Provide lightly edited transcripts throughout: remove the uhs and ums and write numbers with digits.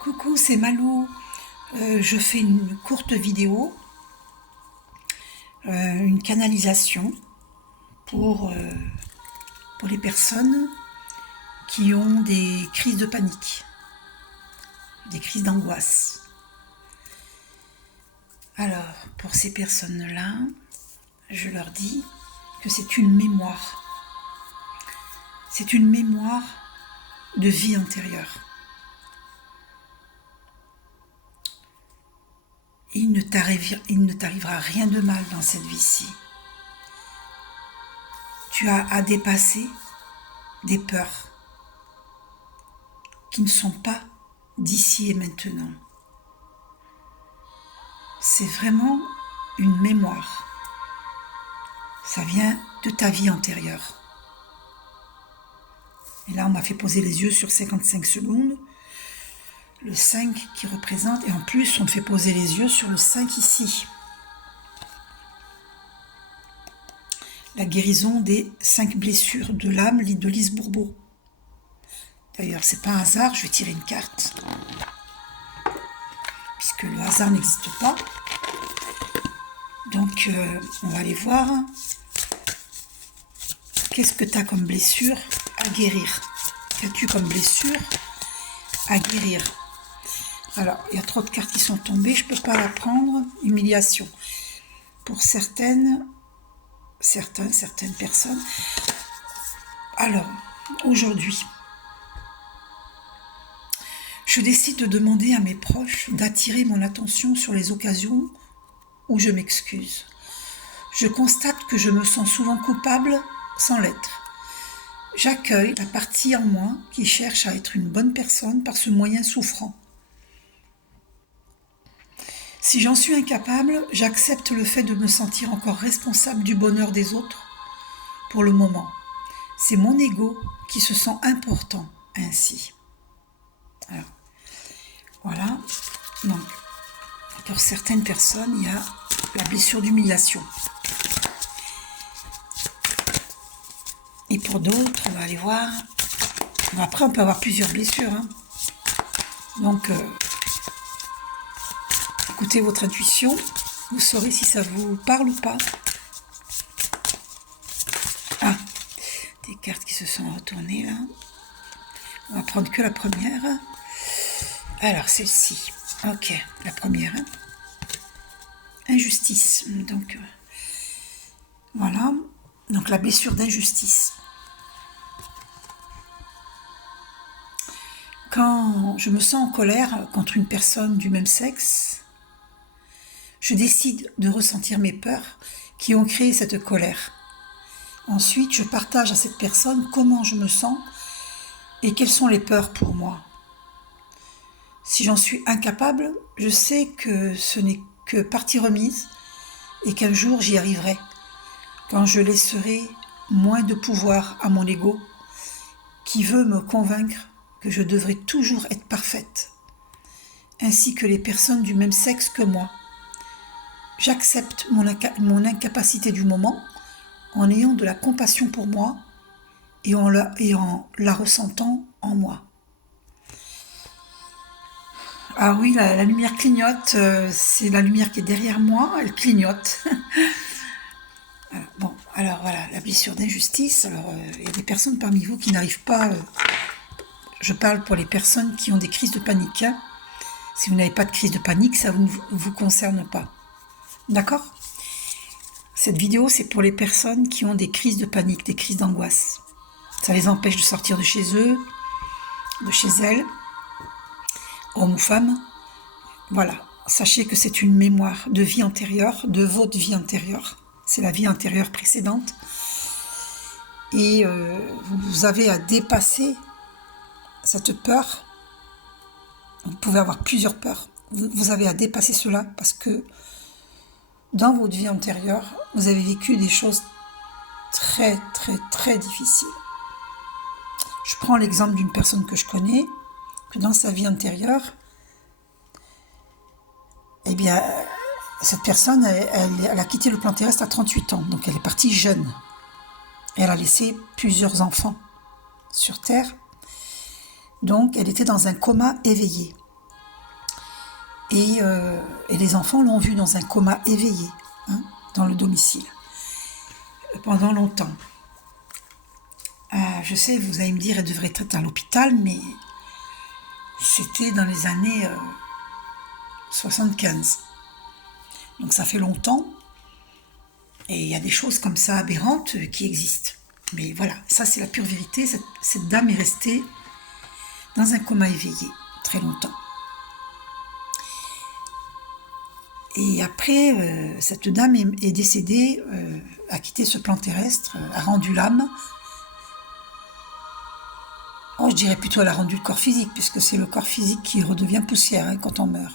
Coucou, c'est Malou. Je fais une courte vidéo, une canalisation pour, euh, pour les personnes qui ont des crises de panique, des crises d'angoisse. Alors, pour ces personnes-là, je leur dis que c'est une mémoire. C'est une mémoire de vie antérieure. Il ne t'arrivera rien de mal dans cette vie-ci. Tu as à dépasser des peurs qui ne sont pas d'ici et maintenant. C'est vraiment une mémoire. Ça vient de ta vie antérieure. Et là, on m'a fait poser les yeux sur 55 secondes. Le 5 qui représente, et en plus, on me fait poser les yeux sur le 5 ici. La guérison des 5 blessures de l'âme de Lise Bourbeau. D'ailleurs, c'est pas un hasard, je vais tirer une carte. Puisque le hasard n'existe pas. Donc, on va aller voir. Qu'est-ce que tu as comme blessure à guérir? Qu'as-tu comme blessure à guérir? Alors, il y a trop de cartes qui sont tombées, je ne peux pas la prendre. Humiliation. Pour certaines personnes. Alors, aujourd'hui, je décide de demander à mes proches d'attirer mon attention sur les occasions où je m'excuse. Je constate que je me sens souvent coupable sans l'être. J'accueille la partie en moi qui cherche à être une bonne personne par ce moyen souffrant. Si j'en suis incapable, j'accepte le fait de me sentir encore responsable du bonheur des autres pour le moment. C'est mon ego qui se sent important ainsi. Alors, voilà. Donc, pour certaines personnes, il y a la blessure d'humiliation. Et pour d'autres, on va aller voir. Bon, après, on peut avoir plusieurs blessures. Donc, écoutez votre intuition. Vous saurez si ça vous parle ou pas. Ah, des cartes qui se sont retournées là. On va prendre que la première. Alors, celle-ci. Ok, la première. Injustice. Donc, voilà. Donc, la blessure d'injustice. Quand je me sens en colère contre une personne du même sexe, je décide de ressentir mes peurs qui ont créé cette colère. Ensuite, je partage à cette personne comment je me sens et quelles sont les peurs pour moi. Si j'en suis incapable, je sais que ce n'est que partie remise et qu'un jour j'y arriverai, quand je laisserai moins de pouvoir à mon ego qui veut me convaincre que je devrais toujours être parfaite, ainsi que les personnes du même sexe que moi. J'accepte mon incapacité du moment en ayant de la compassion pour moi et en la ressentant en moi. Ah oui, la lumière clignote, c'est la lumière qui est derrière moi, elle clignote. Voilà. Bon, alors voilà, la blessure d'injustice. Alors, il y a des personnes parmi vous qui n'arrivent pas. Je parle pour les personnes qui ont des crises de panique. Si vous n'avez pas de crise de panique, ça ne vous concerne pas. D'accord? Cette vidéo, c'est pour les personnes qui ont des crises de panique, des crises d'angoisse. Ça les empêche de sortir de chez eux, de chez elles, hommes ou femmes. Voilà. Sachez que c'est une mémoire de vie antérieure, de votre vie antérieure. C'est la vie antérieure précédente. Et vous avez à dépasser cette peur. Vous pouvez avoir plusieurs peurs. Vous avez à dépasser cela parce que dans votre vie antérieure, vous avez vécu des choses très, très, très difficiles. Je prends l'exemple d'une personne que je connais, que dans sa vie antérieure, eh bien, cette personne, elle a quitté le plan terrestre à 38 ans, donc elle est partie jeune. Elle a laissé plusieurs enfants sur Terre, donc elle était dans un coma éveillé. et les enfants l'ont vu dans un coma éveillé, hein, dans le domicile, pendant longtemps. Je sais, vous allez me dire, elle devrait être à l'hôpital, mais c'était dans les années 75. Donc ça fait longtemps, et il y a des choses comme ça aberrantes qui existent. Mais voilà, ça c'est la pure vérité, cette dame est restée dans un coma éveillé très longtemps. Et après, cette dame est décédée, a quitté ce plan terrestre, a rendu l'âme. Oh, je dirais plutôt elle a rendu le corps physique, puisque c'est le corps physique qui redevient poussière, hein, quand on meurt.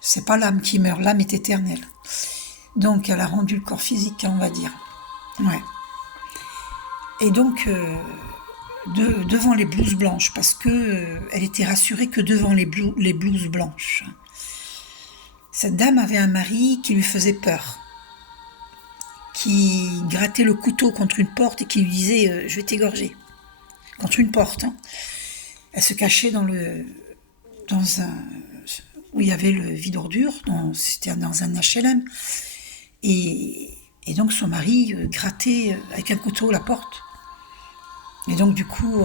C'est pas l'âme qui meurt, l'âme est éternelle. Donc elle a rendu le corps physique, on va dire. Ouais. Et donc, devant les blouses blanches, parce que elle était rassurée que devant les blouses blanches. Cette dame avait un mari qui lui faisait peur, qui grattait le couteau contre une porte et qui lui disait « je vais t'égorger ». Contre une porte. Hein. Elle se cachait dans où il y avait le vide ordure, c'était dans un HLM. Et donc son mari grattait avec un couteau la porte. Et donc du coup,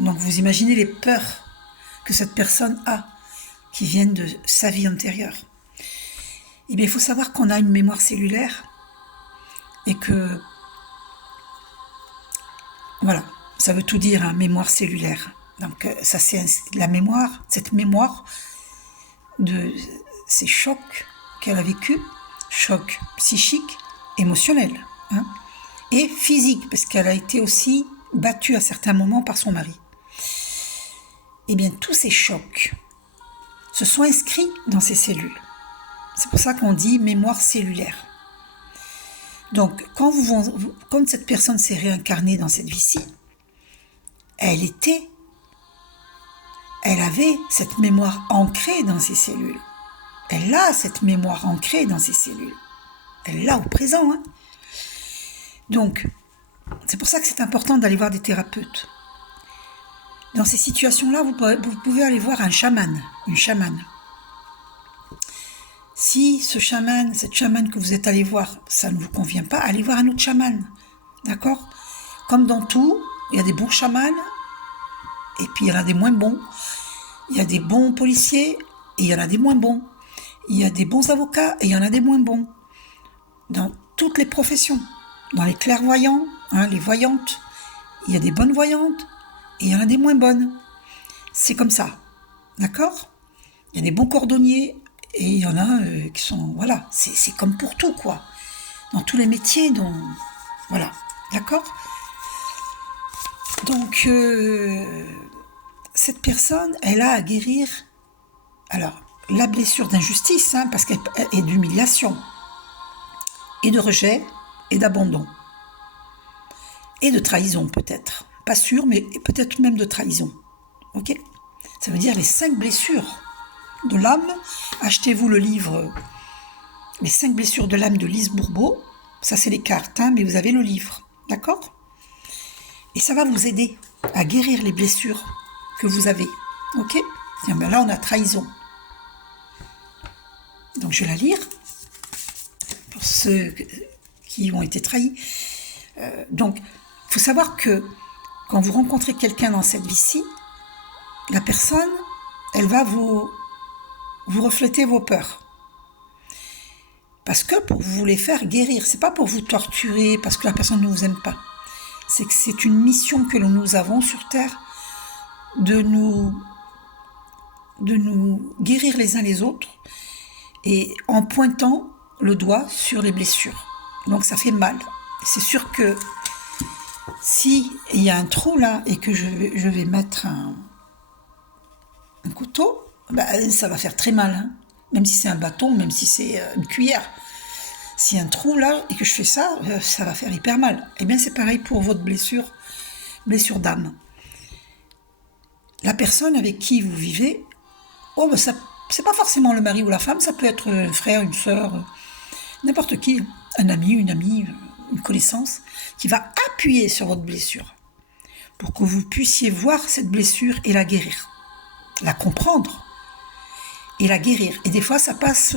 donc vous imaginez les peurs que cette personne a, qui viennent de sa vie antérieure. Eh bien, il faut savoir qu'on a une mémoire cellulaire et que, voilà, ça veut tout dire, hein, mémoire cellulaire. Donc ça c'est la mémoire, cette mémoire de ces chocs qu'elle a vécus, chocs psychiques, émotionnels, hein, et physiques, parce qu'elle a été aussi battue à certains moments par son mari. Eh bien, tous ces chocs se sont inscrits dans ces cellules. C'est pour ça qu'on dit mémoire cellulaire. Donc, quand cette personne s'est réincarnée dans cette vie-ci, elle avait cette mémoire ancrée dans ses cellules. Elle a cette mémoire ancrée dans ses cellules. Elle l'a au présent. Hein. Donc, c'est pour ça que c'est important d'aller voir des thérapeutes. Dans ces situations-là, vous pouvez aller voir un chaman, une chamane. Si cette chamane que vous êtes allé voir, ça ne vous convient pas, allez voir un autre chaman. D'accord ? Comme dans tout, il y a des bons chamans, et puis il y en a des moins bons. Il y a des bons policiers, et il y en a des moins bons. Il y a des bons avocats, et il y en a des moins bons. Dans toutes les professions. Dans les clairvoyants, hein, les voyantes, il y a des bonnes voyantes, et il y en a des moins bonnes. C'est comme ça. D'accord ? Il y a des bons cordonniers, et il y en a qui sont... Voilà, c'est comme pour tout, quoi. Dans tous les métiers, voilà. D'accord ? Donc, cette personne, elle a à guérir, alors, la blessure d'injustice, hein, parce qu'elle est d'humiliation, et de rejet, et d'abandon, et de trahison peut-être. Pas sûr, mais peut-être même de trahison. Ok ? Ça veut dire les 5 blessures de l'âme. Achetez-vous le livre « Les 5 blessures de l'âme » de Lise Bourbeau. Ça, c'est les cartes, hein, mais vous avez le livre. D'accord ? Et ça va vous aider à guérir les blessures que vous avez. Ok ? Tiens, ben là, on a trahison. Donc, je vais la lire pour ceux qui ont été trahis. Donc, il faut savoir que quand vous rencontrez quelqu'un dans cette vie-ci, la personne, elle va vous refléter vos peurs. Parce que pour vous les faire guérir, c'est pas pour vous torturer parce que la personne ne vous aime pas. C'est que c'est une mission que nous avons sur Terre de nous guérir les uns les autres et en pointant le doigt sur les blessures. Donc ça fait mal. C'est sûr que si il y a un trou là et que je vais mettre un couteau, ça va faire très mal, hein. Même si c'est un bâton, même si c'est une cuillère. S'il y a un trou là et que je fais ça, ça va faire hyper mal. Eh bien c'est pareil pour votre blessure d'âme. La personne avec qui vous vivez, ça, c'est pas forcément le mari ou la femme, ça peut être un frère, une sœur, n'importe qui, un ami, une amie, une connaissance, qui va appuyer sur votre blessure pour que vous puissiez voir cette blessure et la guérir, la comprendre et la guérir. Et des fois, ça passe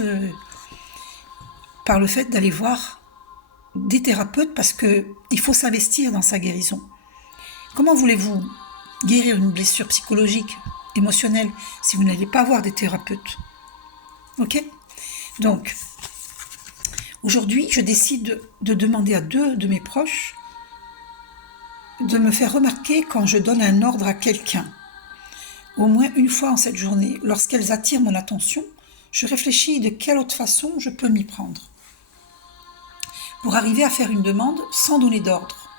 par le fait d'aller voir des thérapeutes parce qu'il faut s'investir dans sa guérison. Comment voulez-vous guérir une blessure psychologique, émotionnelle, si vous n'allez pas voir des thérapeutes? Ok? Donc, aujourd'hui, je décide de demander à 2 de mes proches de me faire remarquer quand je donne un ordre à quelqu'un. Au moins une fois en cette journée, lorsqu'elles attirent mon attention, je réfléchis de quelle autre façon je peux m'y prendre pour arriver à faire une demande sans donner d'ordre.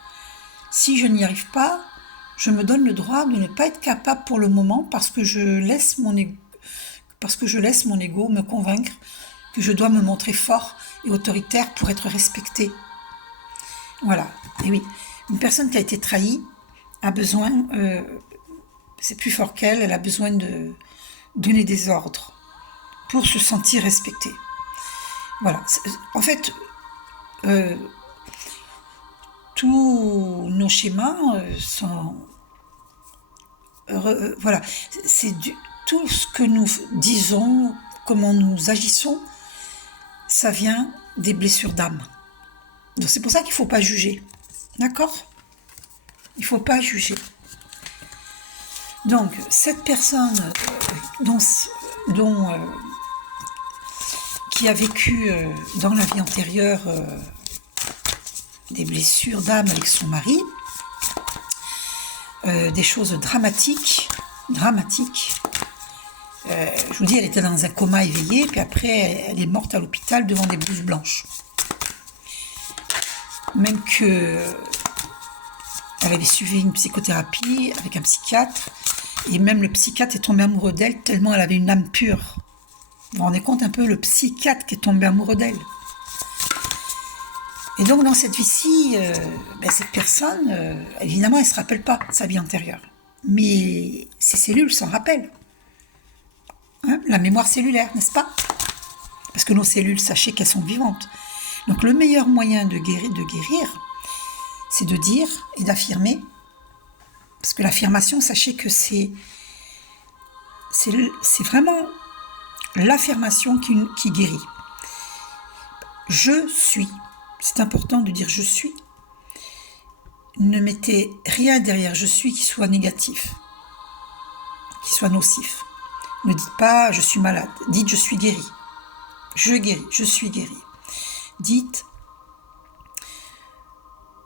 Si je n'y arrive pas, je me donne le droit de ne pas être capable pour le moment parce que je laisse mon ego me convaincre que je dois me montrer fort et autoritaire pour être respecté. Voilà. Et oui, une personne qui a été trahie a besoin, c'est plus fort qu'elle, elle a besoin de donner des ordres pour se sentir respectée. Voilà. En fait, tous nos schémas sont... voilà. Tout ce que nous disons, comment nous agissons, ça vient des blessures d'âme. Donc c'est pour ça qu'il ne faut pas juger. D'accord ? Il ne faut pas juger. Donc, cette personne qui a vécu dans la vie antérieure des blessures d'âme avec son mari, des choses dramatiques. Je vous dis, elle était dans un coma éveillé, puis après, elle est morte à l'hôpital devant des blouses blanches. Même que elle avait suivi une psychothérapie avec un psychiatre, et même le psychiatre est tombé amoureux d'elle tellement elle avait une âme pure. Vous vous rendez compte un peu, le psychiatre qui est tombé amoureux d'elle. Et donc dans cette vie-ci, cette personne, évidemment, elle ne se rappelle pas de sa vie antérieure. Mais ses cellules s'en rappellent. Hein, la mémoire cellulaire, n'est-ce pas? Parce que nos cellules, sachez qu'elles sont vivantes. Donc le meilleur moyen de guérir, c'est de dire et d'affirmer. Parce que l'affirmation, sachez que c'est vraiment l'affirmation qui guérit. Je suis. C'est important de dire je suis. Ne mettez rien derrière je suis qui soit négatif, qui soit nocif. Ne dites pas je suis malade. Dites je suis guéri. Je guéris, je suis guéri. Dites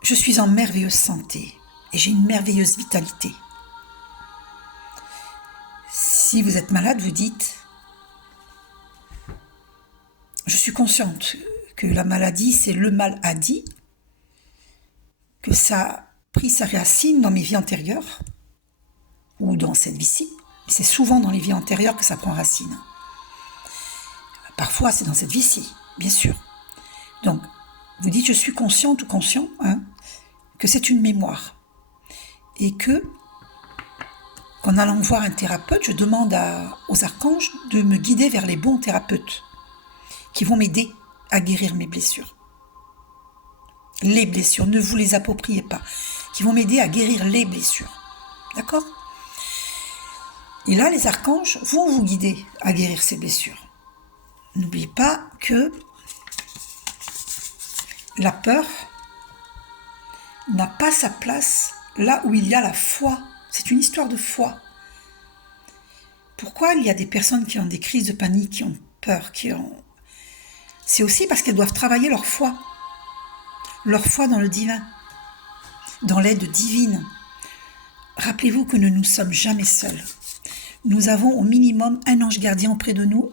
je suis en merveilleuse santé et j'ai une merveilleuse vitalité. Si vous êtes malade, vous dites je suis consciente que la maladie, c'est le mal a dit, que ça a pris sa racine dans mes vies antérieures, ou dans cette vie-ci. C'est souvent dans les vies antérieures que ça prend racine. Parfois, c'est dans cette vie-ci, bien sûr. Donc, vous dites, je suis consciente ou conscient, que c'est une mémoire. Et qu'en allant voir un thérapeute, je demande aux archanges de me guider vers les bons thérapeutes qui vont m'aider à guérir mes blessures. Les blessures, ne vous les appropriez pas, qui vont m'aider à guérir les blessures. D'accord ? Et là, les archanges vont vous guider à guérir ces blessures. N'oubliez pas que la peur n'a pas sa place là où il y a la foi. C'est une histoire de foi. Pourquoi il y a des personnes qui ont des crises de panique, qui ont peur, c'est aussi parce qu'elles doivent travailler leur foi dans le divin, dans l'aide divine. Rappelez-vous que nous ne sommes jamais seuls. Nous avons au minimum un ange gardien auprès de nous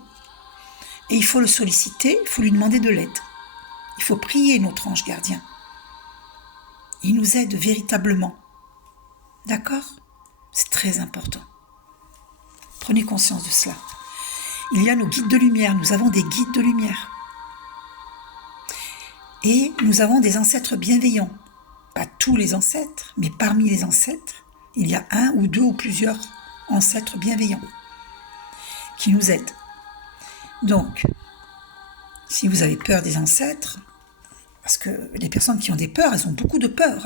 et il faut le solliciter, il faut lui demander de l'aide. Il faut prier notre ange gardien. Il nous aide véritablement. D'accord ? C'est très important. Prenez conscience de cela. Il y a nos guides de lumière, nous avons des guides de lumière. Et nous avons des ancêtres bienveillants. Pas tous les ancêtres, mais parmi les ancêtres, il y a un ou deux ou plusieurs ancêtres bienveillants qui nous aident. Donc, si vous avez peur des ancêtres, parce que les personnes qui ont des peurs, elles ont beaucoup de peur.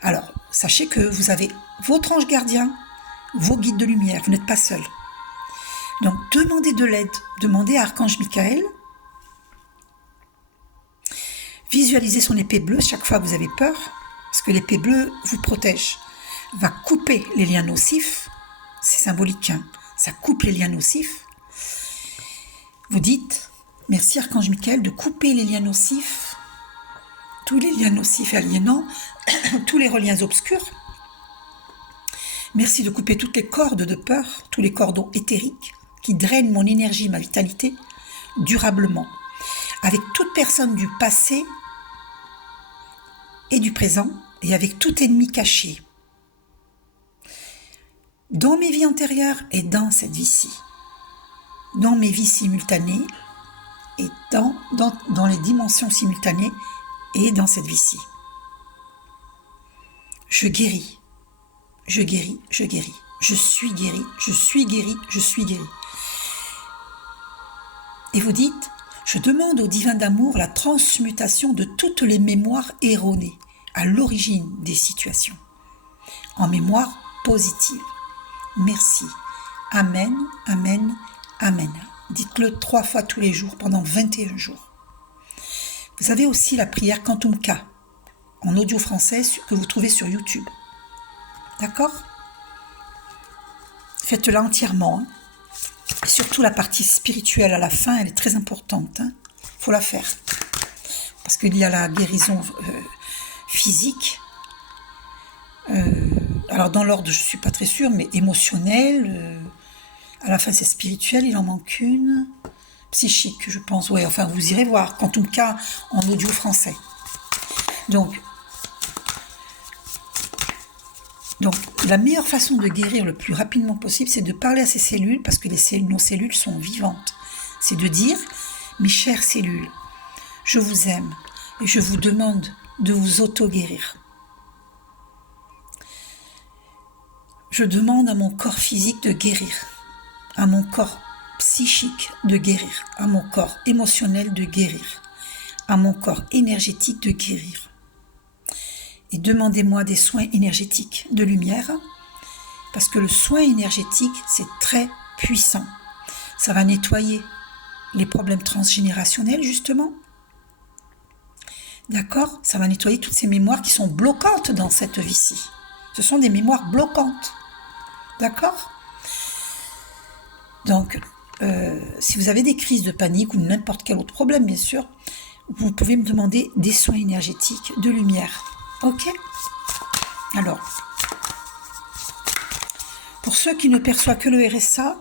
Alors, sachez que vous avez votre ange gardien, vos guides de lumière, vous n'êtes pas seul. Donc, demandez de l'aide. Demandez à Archange Michael. Visualisez son épée bleue chaque fois que vous avez peur, parce que l'épée bleue vous protège. Va couper les liens nocifs. C'est symbolique, hein. Ça coupe les liens nocifs. Vous dites, merci Archange Michael de couper les liens nocifs, tous les liens nocifs et aliénants, tous les reliens obscurs. Merci de couper toutes les cordes de peur, tous les cordons éthériques qui drainent mon énergie, ma vitalité, durablement, avec toute personne du passé et du présent, et avec tout ennemi caché, dans mes vies antérieures et dans cette vie-ci, dans mes vies simultanées et dans les dimensions simultanées et dans cette vie-ci. Je guéris, je guéris, je guéris, je suis guéri, je suis guéri, je suis guéri. Et vous dites, je demande au divin d'amour la transmutation de toutes les mémoires erronées à l'origine des situations, en mémoire positive. Merci. Amen, amen, amen. Dites-le 3 fois tous les jours, pendant 21 jours. Vous avez aussi la prière Quantum K, en audio français, que vous trouvez sur YouTube. D'accord ? Faites-la entièrement. Hein. Et surtout la partie spirituelle à la fin, elle est très importante. Il faut la faire. Parce qu'il y a la guérison physique. Alors dans l'ordre, je ne suis pas très sûre, mais émotionnelle. À la fin, c'est spirituel, il en manque une. Psychique, je pense. Ouais, enfin, vous irez voir. Quantum K en audio français. Donc, la meilleure façon de guérir le plus rapidement possible, c'est de parler à ces cellules, parce que nos cellules sont vivantes. C'est de dire, mes chères cellules, je vous aime et je vous demande de vous auto-guérir. Je demande à mon corps physique de guérir, à mon corps psychique de guérir, à mon corps émotionnel de guérir, à mon corps énergétique de guérir. Et demandez-moi des soins énergétiques de lumière, parce que le soin énergétique, c'est très puissant. Ça va nettoyer les problèmes transgénérationnels, justement. D'accord ? Ça va nettoyer toutes ces mémoires qui sont bloquantes dans cette vie-ci. Ce sont des mémoires bloquantes. D'accord ? Donc, si vous avez des crises de panique ou n'importe quel autre problème, bien sûr, vous pouvez me demander des soins énergétiques de lumière. Ok ? Alors, pour ceux qui ne perçoivent que le RSA,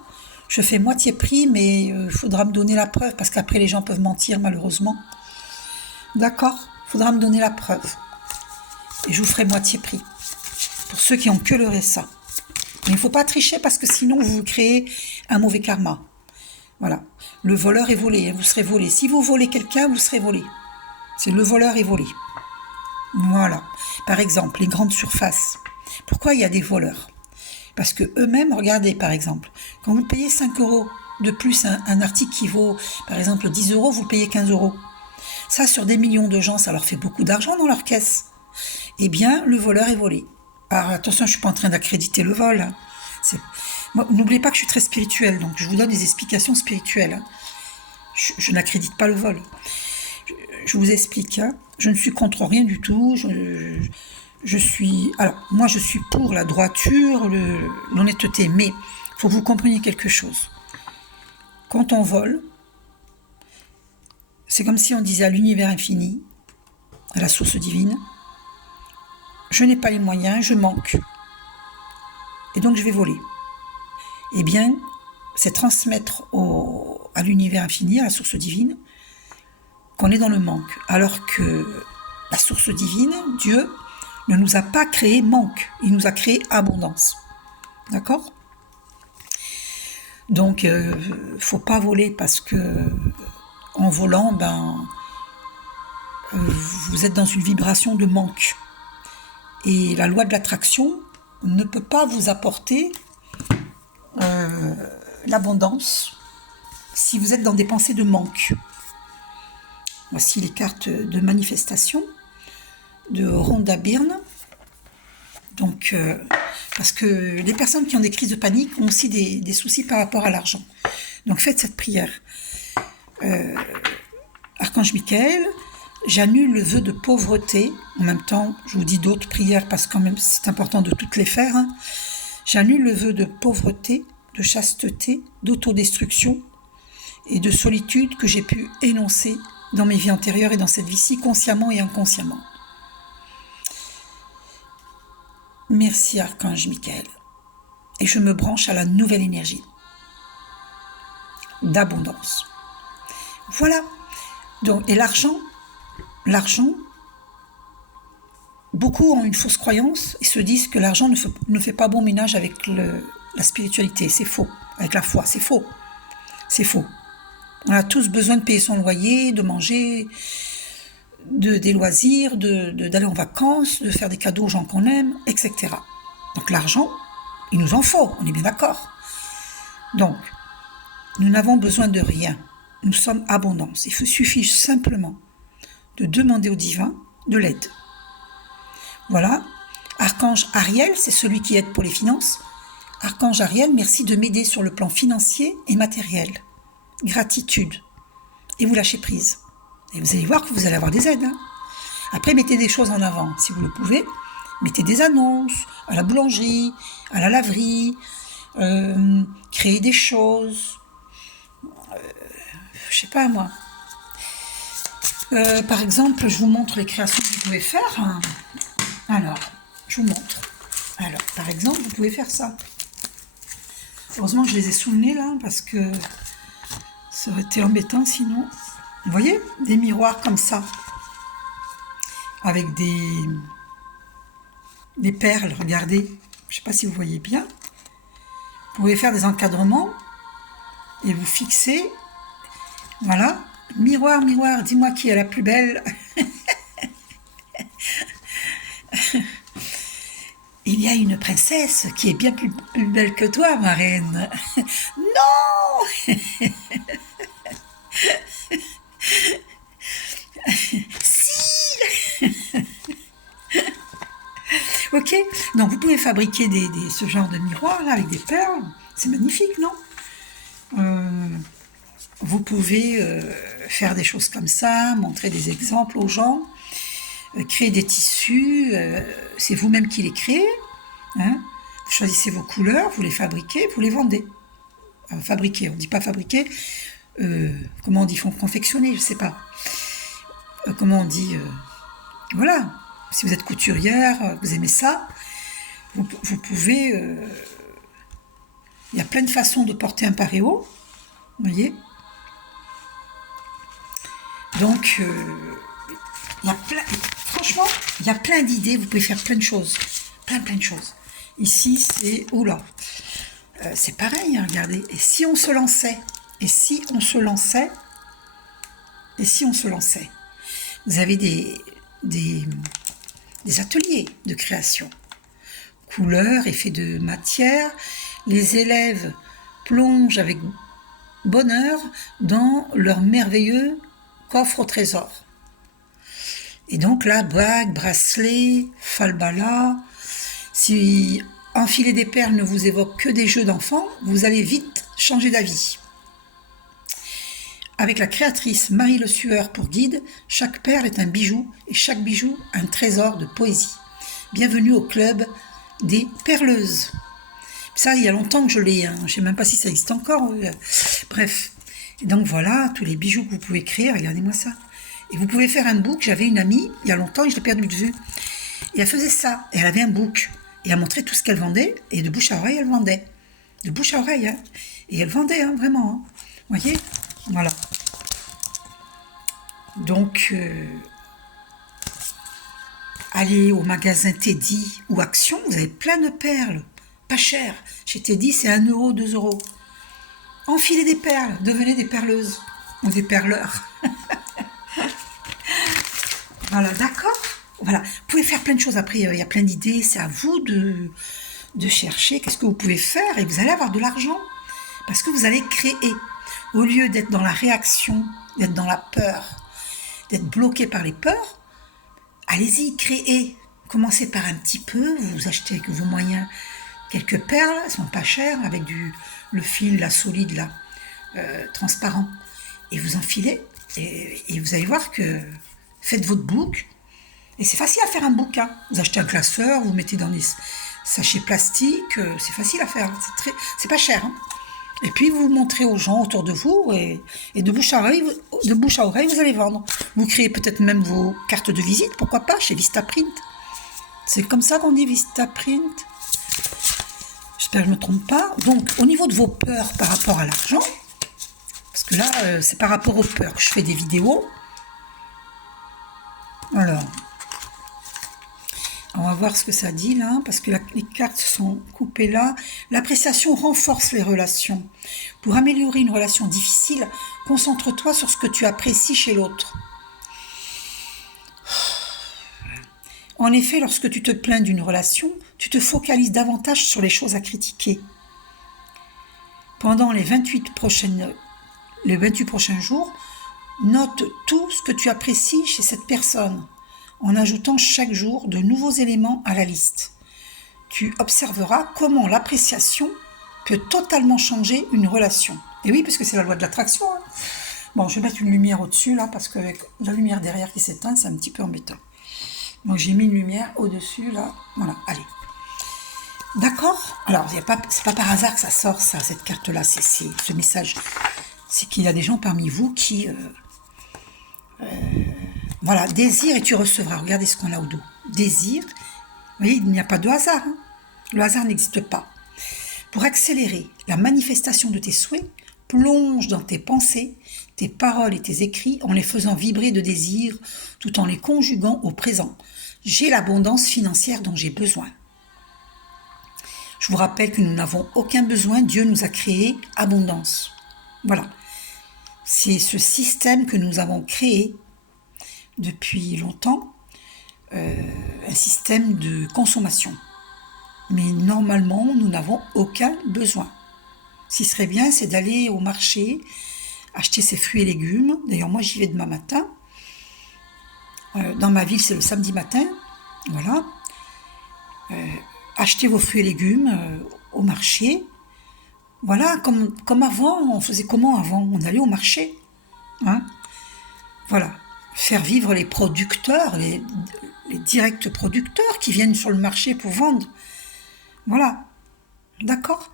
je fais moitié prix, mais il faudra me donner la preuve, parce qu'après les gens peuvent mentir, malheureusement. D'accord ? Il faudra me donner la preuve. Et je vous ferai moitié prix. Pour ceux qui n'ont que le RSA. Mais il ne faut pas tricher, parce que sinon vous créez un mauvais karma. Voilà. Le voleur est volé, vous serez volé. Si vous volez quelqu'un, vous serez volé. C'est le voleur est volé. Voilà. Par exemple, les grandes surfaces. Pourquoi il y a des voleurs ? Parce que eux-mêmes, regardez par exemple, quand vous payez 5 € de plus un article qui vaut, par exemple, 10 €, vous payez 15 €. Ça, sur des millions de gens, ça leur fait beaucoup d'argent dans leur caisse. Eh bien, le voleur est volé. Alors attention, je ne suis pas en train d'accréditer le vol. Hein. Moi, n'oubliez pas que je suis très spirituelle, donc je vous donne des explications spirituelles. Hein. Je n'accrédite pas le vol. Je vous explique. Hein. Je ne suis contre rien du tout. Je suis... Alors, moi, je suis pour la droiture, l'honnêteté, mais il faut que vous compreniez quelque chose. Quand on vole, c'est comme si on disait à l'univers infini, à la source divine, je n'ai pas les moyens, je manque. Et donc, je vais voler. Eh bien, c'est transmettre à l'univers infini, à la source divine, qu'on est dans le manque. Alors que la source divine, Dieu, ne nous a pas créé manque. Il nous a créé abondance. D'accord ? Donc, faut pas voler parce que en volant, vous êtes dans une vibration de manque. Et la loi de l'attraction ne peut pas vous apporter l'abondance si vous êtes dans des pensées de manque. Voici les cartes de manifestation de Rhonda Byrne. Donc, parce que les personnes qui ont des crises de panique ont aussi des soucis par rapport à l'argent. Donc faites cette prière. Archange Michael, j'annule le vœu de pauvreté. En même temps, je vous dis d'autres prières parce que quand même c'est important de toutes les faire. Hein. J'annule le vœu de pauvreté, de chasteté, d'autodestruction et de solitude que j'ai pu énoncer dans mes vies antérieures et dans cette vie-ci, consciemment et inconsciemment. Merci Archange Michael. Et je me branche à la nouvelle énergie d'abondance. Voilà. Donc, et l'argent, beaucoup ont une fausse croyance et se disent que l'argent ne fait pas bon ménage avec la spiritualité. C'est faux. Avec la foi, c'est faux. C'est faux. On a tous besoin de payer son loyer, de manger, des loisirs, d'aller en vacances, de faire des cadeaux aux gens qu'on aime, etc. Donc l'argent, il nous en faut, on est bien d'accord. Donc, nous n'avons besoin de rien. Nous sommes abondance. Il suffit simplement de demander au divin de l'aide. Voilà. Archange Ariel, c'est celui qui aide pour les finances. Archange Ariel, merci de m'aider sur le plan financier et matériel. Gratitude. Et vous lâchez prise. Et vous allez voir que vous allez avoir des aides. Hein. Après, mettez des choses en avant, si vous le pouvez. Mettez des annonces à la boulangerie, à la laverie, créez des choses. Je sais pas moi. Par exemple, je vous montre les créations que vous pouvez faire. Alors, je vous montre. Alors, par exemple, vous pouvez faire ça. Heureusement que je les ai sous le nez là, parce que ça aurait été embêtant sinon. Vous voyez, des miroirs comme ça, avec des perles, regardez. Je ne sais pas si vous voyez bien. Vous pouvez faire des encadrements et vous fixer. Voilà. Miroir, miroir, dis-moi qui est la plus belle. Il y a une princesse qui est bien plus belle que toi, ma reine. Non. Si. Ok, donc vous pouvez fabriquer ce genre de miroir là avec des perles, c'est magnifique, non? Vous pouvez faire des choses comme ça, montrer des exemples aux gens, créer des tissus, c'est vous-même qui les créez, hein? Vous choisissez vos couleurs, vous les fabriquez, vous les vendez. Fabriquer, on ne dit pas fabriquer, comment on dit, confectionner, je ne sais pas. Comment on dit, voilà, si vous êtes couturière, vous aimez ça, vous pouvez, il y a plein de façons de porter un paréo, vous voyez. Donc, franchement, il y a plein d'idées, vous pouvez faire plein de choses, plein de choses. Ici, c'est, oula, c'est pareil, hein, regardez, et si on se lançait, vous avez des ateliers de création, couleurs, effets de matière, les élèves plongent avec bonheur dans leur merveilleux coffre au trésor. Et donc là, bagues, bracelets, falbalas, si enfiler des perles ne vous évoque que des jeux d'enfants, vous allez vite changer d'avis. Avec la créatrice Marie Le Sueur pour guide, chaque perle est un bijou et chaque bijou un trésor de poésie. Bienvenue au club des perleuses. Ça, il y a longtemps que je l'ai, hein. Je ne sais même pas si ça existe encore. Bref. Et donc voilà, tous les bijoux que vous pouvez créer, regardez-moi ça. Et vous pouvez faire un book. J'avais une amie, il y a longtemps, et je l'ai perdu de vue. Et elle faisait ça. Et elle avait un book. Et elle montrait tout ce qu'elle vendait. Et de bouche à oreille, elle vendait. De bouche à oreille, hein. Et elle vendait, hein, vraiment. Hein. Vous voyez ? Voilà. Donc, allez au magasin Teddy ou Action, vous avez plein de perles. Pas cher. Chez Teddy, c'est 1 euro, 2 euros. Enfilez des perles, devenez des perleuses ou des perleurs. Voilà, d'accord ? Voilà, vous pouvez faire plein de choses. Après, il y a plein d'idées. C'est à vous de chercher qu'est-ce que vous pouvez faire et vous allez avoir de l'argent. Parce que vous allez créer. Au lieu d'être dans la réaction, d'être dans la peur, d'être bloqué par les peurs, allez-y, créez. Commencez par un petit peu, vous achetez avec vos moyens quelques perles, elles sont pas chères, avec le fil, la solide, là, transparent. Et vous enfilez, et vous allez voir que faites votre boucle. Et c'est facile à faire un bouquin. Vous achetez un classeur, vous mettez dans des sachets plastiques, c'est facile à faire, c'est pas cher. Hein. Et puis vous montrez aux gens autour de vous et de bouche à oreille, vous allez vendre. Vous créez peut-être même vos cartes de visite, pourquoi pas, chez Vistaprint. C'est comme ça qu'on dit Vistaprint. J'espère que je ne me trompe pas. Donc, au niveau de vos peurs par rapport à l'argent, parce que là, c'est par rapport aux peurs que je fais des vidéos. Alors, on va voir ce que ça dit là, parce que les cartes sont coupées là. L'appréciation renforce les relations. Pour améliorer une relation difficile, concentre-toi sur ce que tu apprécies chez l'autre. En effet, lorsque tu te plains d'une relation, tu te focalises davantage sur les choses à critiquer. Pendant les 28 prochains jours, note tout ce que tu apprécies chez cette personne, en ajoutant chaque jour de nouveaux éléments à la liste. Tu observeras comment l'appréciation peut totalement changer une relation. Et oui, parce que c'est la loi de l'attraction. Hein. Bon, je vais mettre une lumière au-dessus, là, parce qu'avec la lumière derrière qui s'éteint, c'est un petit peu embêtant. Donc j'ai mis une lumière au-dessus, là. Voilà, allez. D'accord. Alors, c'est pas par hasard que ça sort, ça, cette carte-là, c'est ce message. C'est qu'il y a des gens parmi vous qui... voilà, désire et tu recevras. Regardez ce qu'on a au dos. Désir. Vous voyez, il n'y a pas de hasard. Hein. Le hasard n'existe pas. Pour accélérer la manifestation de tes souhaits, plonge dans tes pensées, tes paroles et tes écrits en les faisant vibrer de désir tout en les conjuguant au présent. J'ai l'abondance financière dont j'ai besoin. Je vous rappelle que nous n'avons aucun besoin, Dieu nous a créé abondance. Voilà. C'est ce système que nous avons créé depuis longtemps, un système de consommation. Mais normalement, nous n'avons aucun besoin. Ce qui serait bien, c'est d'aller au marché, acheter ses fruits et légumes. D'ailleurs, moi, j'y vais demain matin. Dans ma ville, c'est le samedi matin. Voilà. Achetez vos fruits et légumes au marché. Voilà, comme avant. On faisait comment avant? On allait au marché. Hein? Voilà. Faire vivre les producteurs, les directs producteurs qui viennent sur le marché pour vendre. Voilà. D'accord?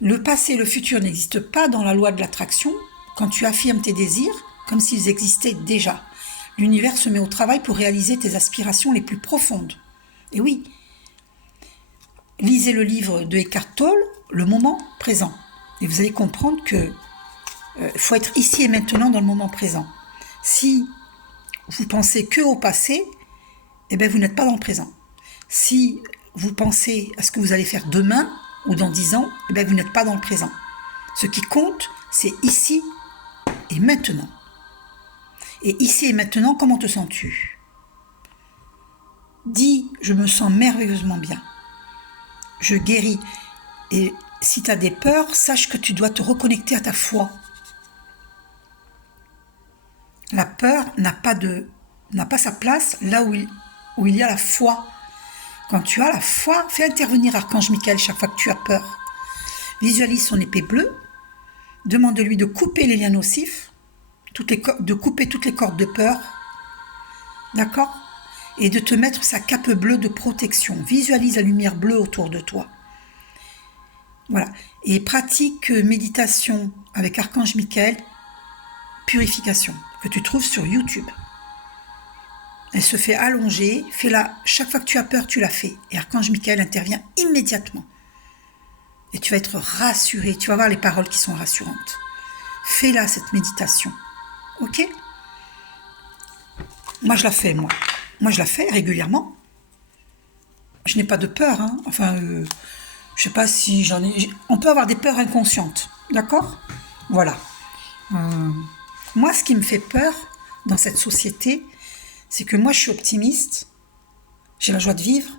Le passé et le futur n'existent pas dans la loi de l'attraction quand tu affirmes tes désirs comme s'ils existaient déjà. L'univers se met au travail pour réaliser tes aspirations les plus profondes. Et oui, lisez le livre de Eckhart Tolle, Le moment présent. Et vous allez comprendre que faut être ici et maintenant dans le moment présent. Si vous pensez que au passé, eh bien vous n'êtes pas dans le présent. Si vous pensez à ce que vous allez faire demain ou dans 10 ans, eh bien vous n'êtes pas dans le présent. Ce qui compte, c'est ici et maintenant. Et ici et maintenant, comment te sens-tu? Dis, je me sens merveilleusement bien. Je guéris. Et si tu as des peurs, sache que tu dois te reconnecter à ta foi. La peur n'a pas sa place là où il y a la foi. Quand tu as la foi, fais intervenir Archange Michael chaque fois que tu as peur. Visualise son épée bleue. Demande-lui de couper les liens nocifs, de couper toutes les cordes de peur. D'accord? Et de te mettre sa cape bleue de protection. Visualise la lumière bleue autour de toi. Voilà. Et pratique méditation avec Archange Michael, purification, que tu trouves sur YouTube. Elle se fait allonger, fais-la, chaque fois que tu as peur, tu la fais. Et Archange Michael intervient immédiatement. Et tu vas être rassuré, tu vas voir les paroles qui sont rassurantes. Fais-la, cette méditation. Ok? Moi, je la fais, moi. Moi, je la fais régulièrement. Je n'ai pas de peur, hein. Enfin, je sais pas si j'en ai... On peut avoir des peurs inconscientes, d'accord? Voilà. Moi, ce qui me fait peur dans cette société, c'est que moi, je suis optimiste, j'ai la joie de vivre,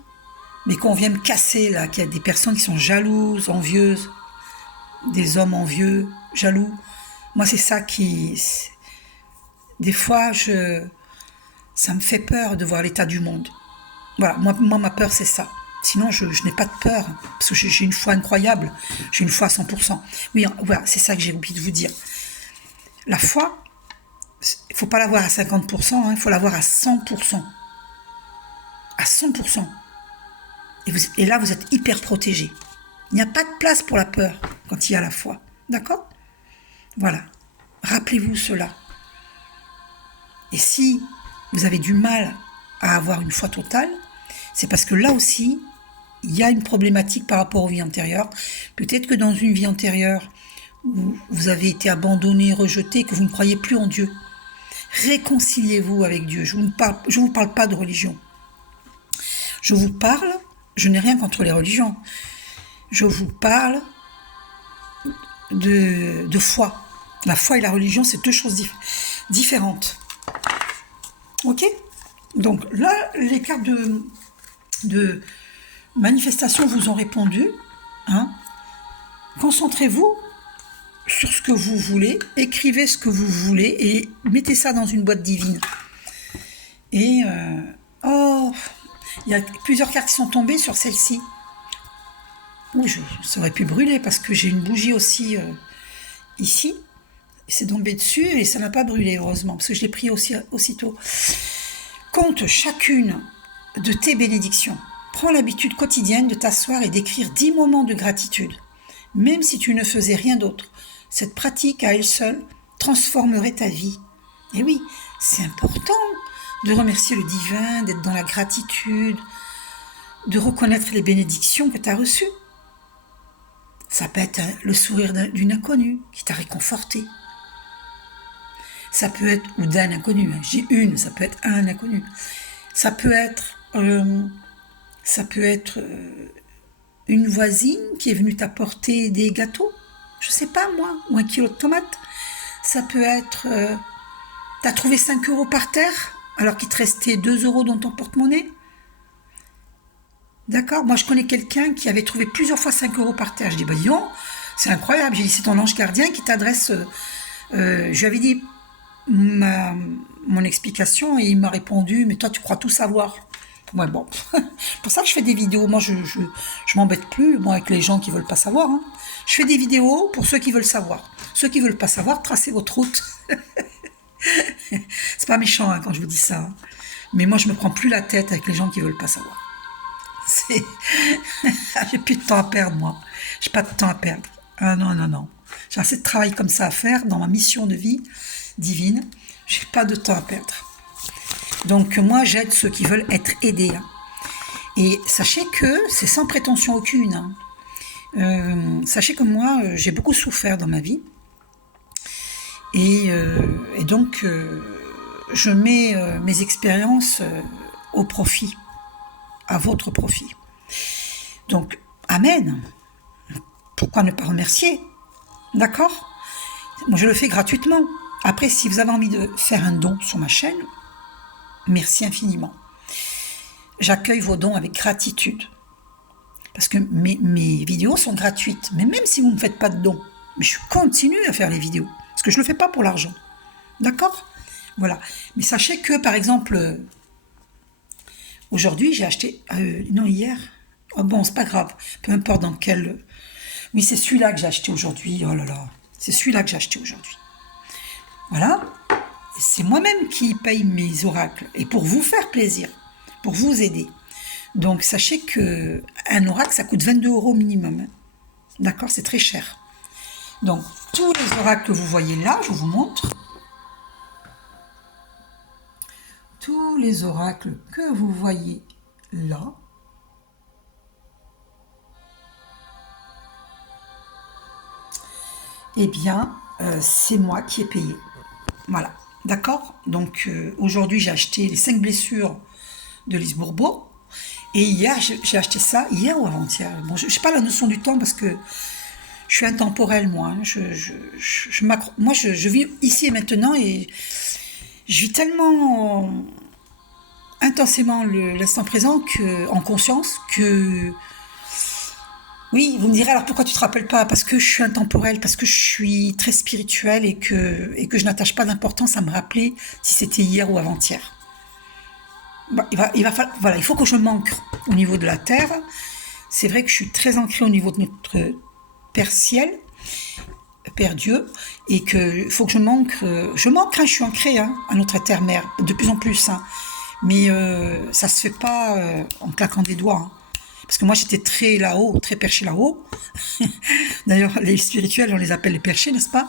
mais qu'on vient me casser, là, qu'il y a des personnes qui sont jalouses, envieuses, des hommes envieux, jaloux. Moi, c'est ça qui... Des fois, ça me fait peur de voir l'état du monde. Voilà, moi ma peur, c'est ça. Sinon, je n'ai pas de peur, parce que j'ai une foi incroyable. J'ai une foi à 100%. Oui, voilà, c'est ça que j'ai oublié de vous dire. La foi, il ne faut pas l'avoir à 50%, hein, il faut l'avoir à 100%. À 100%. Et là, vous êtes hyper protégé. Il n'y a pas de place pour la peur quand il y a la foi. D'accord? Voilà. Rappelez-vous cela. Et si vous avez du mal à avoir une foi totale, c'est parce que là aussi, il y a une problématique par rapport aux vies antérieures. Peut-être que dans une vie antérieure, où vous avez été abandonné, rejeté, que vous ne croyez plus en Dieu. Réconciliez-vous avec Dieu. Je ne vous parle pas de religion. Je n'ai rien contre les religions. Je vous parle de foi. La foi et la religion, c'est deux choses différentes. Ok? Donc là, les cartes de manifestation vous ont répondu. Hein? Concentrez-vous sur ce que vous voulez, écrivez ce que vous voulez et mettez ça dans une boîte divine. Et il y a plusieurs cartes qui sont tombées sur celle-ci. Oui, ça aurait pu brûler parce que j'ai une bougie aussi ici. C'est tombé dessus et ça n'a pas brûlé, heureusement, parce que je l'ai pris aussitôt. Compte chacune de tes bénédictions. Prends l'habitude quotidienne de t'asseoir et d'écrire 10 moments de gratitude. Même si tu ne faisais rien d'autre, cette pratique à elle seule transformerait ta vie. Et oui, c'est important de remercier le divin, d'être dans la gratitude, de reconnaître les bénédictions que tu as reçues. Ça peut être le sourire d'une inconnue qui t'a réconforté. Ça peut être, ou d'un inconnu, hein. J'ai une, ça peut être un inconnu. Ça peut être une voisine qui est venue t'apporter des gâteaux, je sais pas moi, ou 1 kilo de tomates. Ça peut être, t'as trouvé 5 euros par terre, alors qu'il te restait 2 euros dans ton porte-monnaie. D'accord? Moi, je connais quelqu'un qui avait trouvé plusieurs fois 5 euros par terre. Je dis, bah dis donc, c'est incroyable. J'ai dit, c'est ton ange gardien qui t'adresse. Je lui avais dit mon explication et il m'a répondu, mais toi, tu crois tout savoir. Ouais, bon, pour ça que je fais des vidéos. Moi, je m'embête plus, moi, avec les gens qui veulent pas savoir. Hein. Je fais des vidéos pour ceux qui veulent savoir. Ceux qui veulent pas savoir, tracez votre route. C'est pas méchant hein, quand je vous dis ça. Hein. Mais moi, je me prends plus la tête avec les gens qui veulent pas savoir. J'ai plus de temps à perdre, moi. J'ai pas de temps à perdre. Ah non. J'ai assez de travail comme ça à faire dans ma mission de vie divine. J'ai pas de temps à perdre. Donc moi, j'aide ceux qui veulent être aidés. Hein. Et sachez que c'est sans prétention aucune. Hein. Sachez que moi, j'ai beaucoup souffert dans ma vie. Et donc, je mets mes expériences au profit, à votre profit. Donc, amen. Pourquoi ne pas remercier? D'accord? Moi, je le fais gratuitement. Après, si vous avez envie de faire un don sur ma chaîne, merci infiniment. J'accueille vos dons avec gratitude. Parce que mes vidéos sont gratuites. Mais même si vous ne faites pas de dons, mais je continue à faire les vidéos. Parce que je ne le fais pas pour l'argent. D'accord? Voilà. Mais sachez que, par exemple, aujourd'hui, j'ai acheté... non, hier. Oh bon, c'est pas grave. Peu importe dans quel... Oui, c'est celui-là que j'ai acheté aujourd'hui. Oh là là. C'est celui-là que j'ai acheté aujourd'hui. Voilà. Et c'est moi-même qui paye mes oracles. Et pour vous faire plaisir. Pour vous aider. Donc, sachez que un oracle, ça coûte 22 € minimum. Hein. D'accord? C'est très cher. Donc, tous les oracles que vous voyez là, je vous montre. Tous les oracles que vous voyez là, eh bien, c'est moi qui ai payé. Voilà. D'accord? Donc, aujourd'hui, j'ai acheté les 5 blessures de Lise Bourbeau. Et hier, j'ai acheté ça, hier ou avant-hier. Bon, je n'ai pas la notion du temps parce que je suis intemporelle, moi. Hein. Moi, je vis ici et maintenant et je vis tellement intensément l'instant présent en conscience que... Oui, vous me direz alors pourquoi tu te rappelles pas? Parce que je suis intemporelle, parce que je suis très spirituelle et que je n'attache pas d'importance à me rappeler si c'était hier ou avant-hier. bah, voilà, il faut que je m'ancre au niveau de la terre. C'est vrai que je suis très ancrée au niveau de notre Père Ciel, Père Dieu, et que faut que je m'ancre. Je m'ancre, hein, je suis ancrée hein, à notre terre-mère, de plus en plus. Hein. Mais ça se fait pas en claquant des doigts. Hein. Parce que moi j'étais très là-haut, très perché là-haut. D'ailleurs, les spirituels, on les appelle les perchés, n'est-ce pas?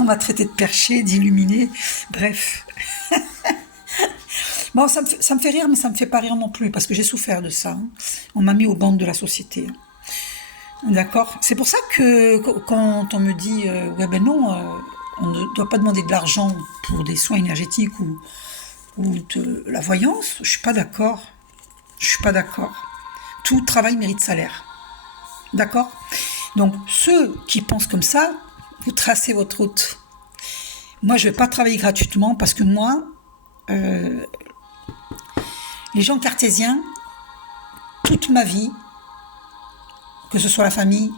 On m'a traité de perché, d'illuminé, bref. Bon, ça me fait rire, mais ça me fait pas rire non plus, parce que j'ai souffert de ça. Hein. On m'a mis au banc de la société. D'accord. C'est pour ça que quand on me dit, ouais ben non, on ne doit pas demander de l'argent pour des soins énergétiques ou de la voyance, je suis pas d'accord. Je suis pas d'accord. Tout travail mérite salaire. D'accord? Donc, ceux qui pensent comme ça, vous tracez votre route. Moi, je vais pas travailler gratuitement parce que moi, les gens cartésiens, toute ma vie, que ce soit la famille,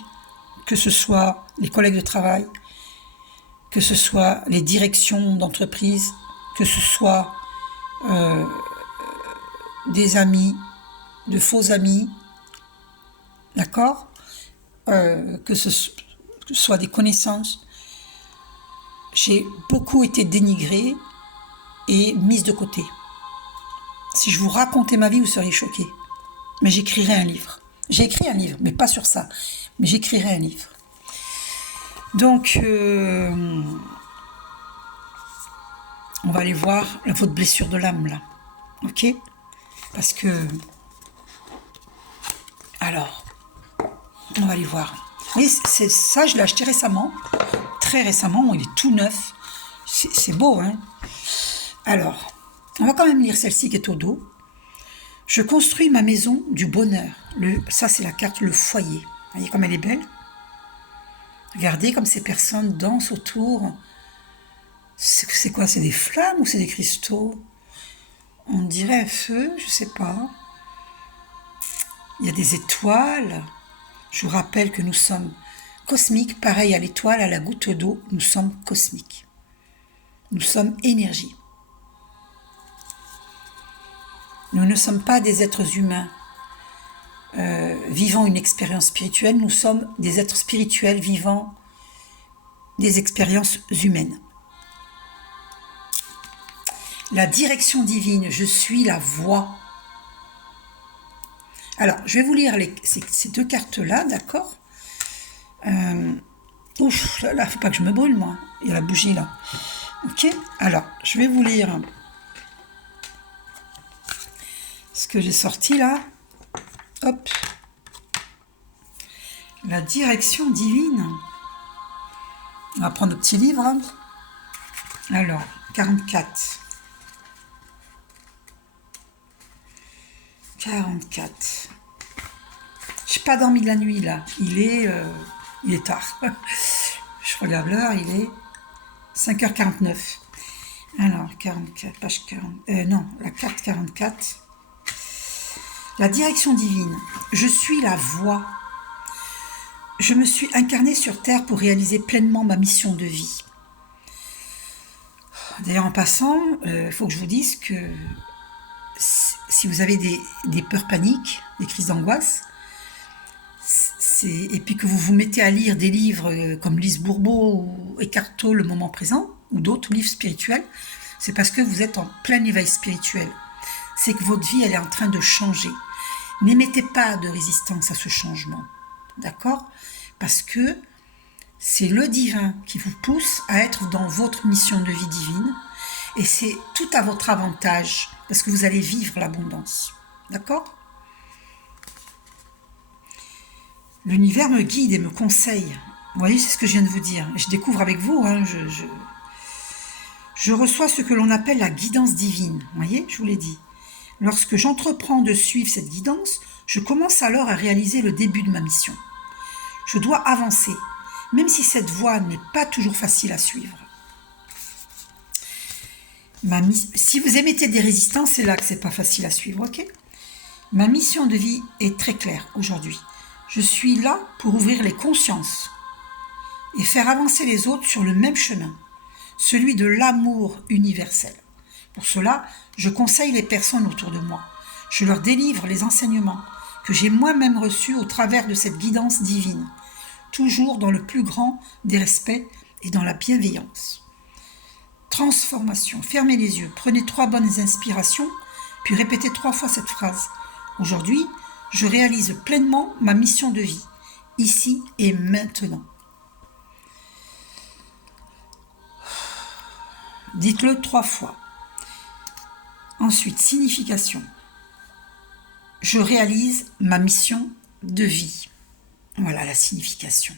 que ce soit les collègues de travail, que ce soit les directions d'entreprise, que ce soit des amis, de faux amis, d'accord, que ce soit des connaissances, j'ai beaucoup été dénigrée et mise de côté. Si je vous racontais ma vie, vous seriez choqués. Mais j'écrirai un livre. J'ai écrit un livre, mais pas sur ça. Mais j'écrirai un livre. Donc, on va aller voir votre blessure de l'âme, là. Ok? Parce que... Alors, on va aller voir. Oui, c'est ça, je l'ai acheté récemment. Très récemment, il est tout neuf. C'est beau, hein? Alors, on va quand même lire celle-ci qui est au dos. Je construis ma maison du bonheur. Ça, c'est la carte, le foyer. Vous voyez comme elle est belle? Regardez comme ces personnes dansent autour. C'est quoi? C'est des flammes ou c'est des cristaux? On dirait un feu, je sais pas. Il y a des étoiles. Je vous rappelle que nous sommes cosmiques, pareil à l'étoile, à la goutte d'eau, nous sommes cosmiques. Nous sommes énergie. Nous ne sommes pas des êtres humains vivant une expérience spirituelle, nous sommes des êtres spirituels vivant des expériences humaines. La direction divine, je suis la voie. Alors, je vais vous lire ces deux cartes-là, d'accord? Ouf, là, faut pas que je me brûle, moi. Il y a la bougie, là. Ok? Alors, je vais vous lire ce que j'ai sorti, là. Hop. La direction divine. On va prendre le petit livre. Hein. Alors, 44. 44. J'ai pas dormi de la nuit, là. Il est tard. Je regarde l'heure, il est 5h49. Alors, 44, page 40. Non, la carte 44. La direction divine. Je suis la voie. Je me suis incarnée sur Terre pour réaliser pleinement ma mission de vie. D'ailleurs, en passant, il faut que je vous dise que si vous avez des peurs paniques, des crises d'angoisse, et puis que vous vous mettez à lire des livres comme Lise Bourbeau ou Eckhart Tolle, Le Moment Présent, ou d'autres livres spirituels, c'est parce que vous êtes en plein éveil spirituel. C'est que votre vie, elle est en train de changer. N'émettez pas de résistance à ce changement. D'accord? Parce que c'est le divin qui vous pousse à être dans votre mission de vie divine. Et c'est tout à votre avantage, parce que vous allez vivre l'abondance. D'accord? L'univers me guide et me conseille. Vous voyez, c'est ce que je viens de vous dire. Je découvre avec vous, hein, je reçois ce que l'on appelle la guidance divine. Vous voyez, je vous l'ai dit. Lorsque j'entreprends de suivre cette guidance, je commence alors à réaliser le début de ma mission. Je dois avancer, même si cette voie n'est pas toujours facile à suivre. Si vous émettez des résistances, c'est là que c'est pas facile à suivre, ok? Ma mission de vie est très claire aujourd'hui. Je suis là pour ouvrir les consciences et faire avancer les autres sur le même chemin, celui de l'amour universel. Pour cela, je conseille les personnes autour de moi. Je leur délivre les enseignements que j'ai moi-même reçus au travers de cette guidance divine, toujours dans le plus grand des respects et dans la bienveillance. Transformation. Fermez les yeux, prenez 3 bonnes inspirations, puis répétez 3 fois cette phrase. Aujourd'hui, je réalise pleinement ma mission de vie, ici et maintenant. Dites-le 3 fois. Ensuite, signification. Je réalise ma mission de vie. Voilà la signification.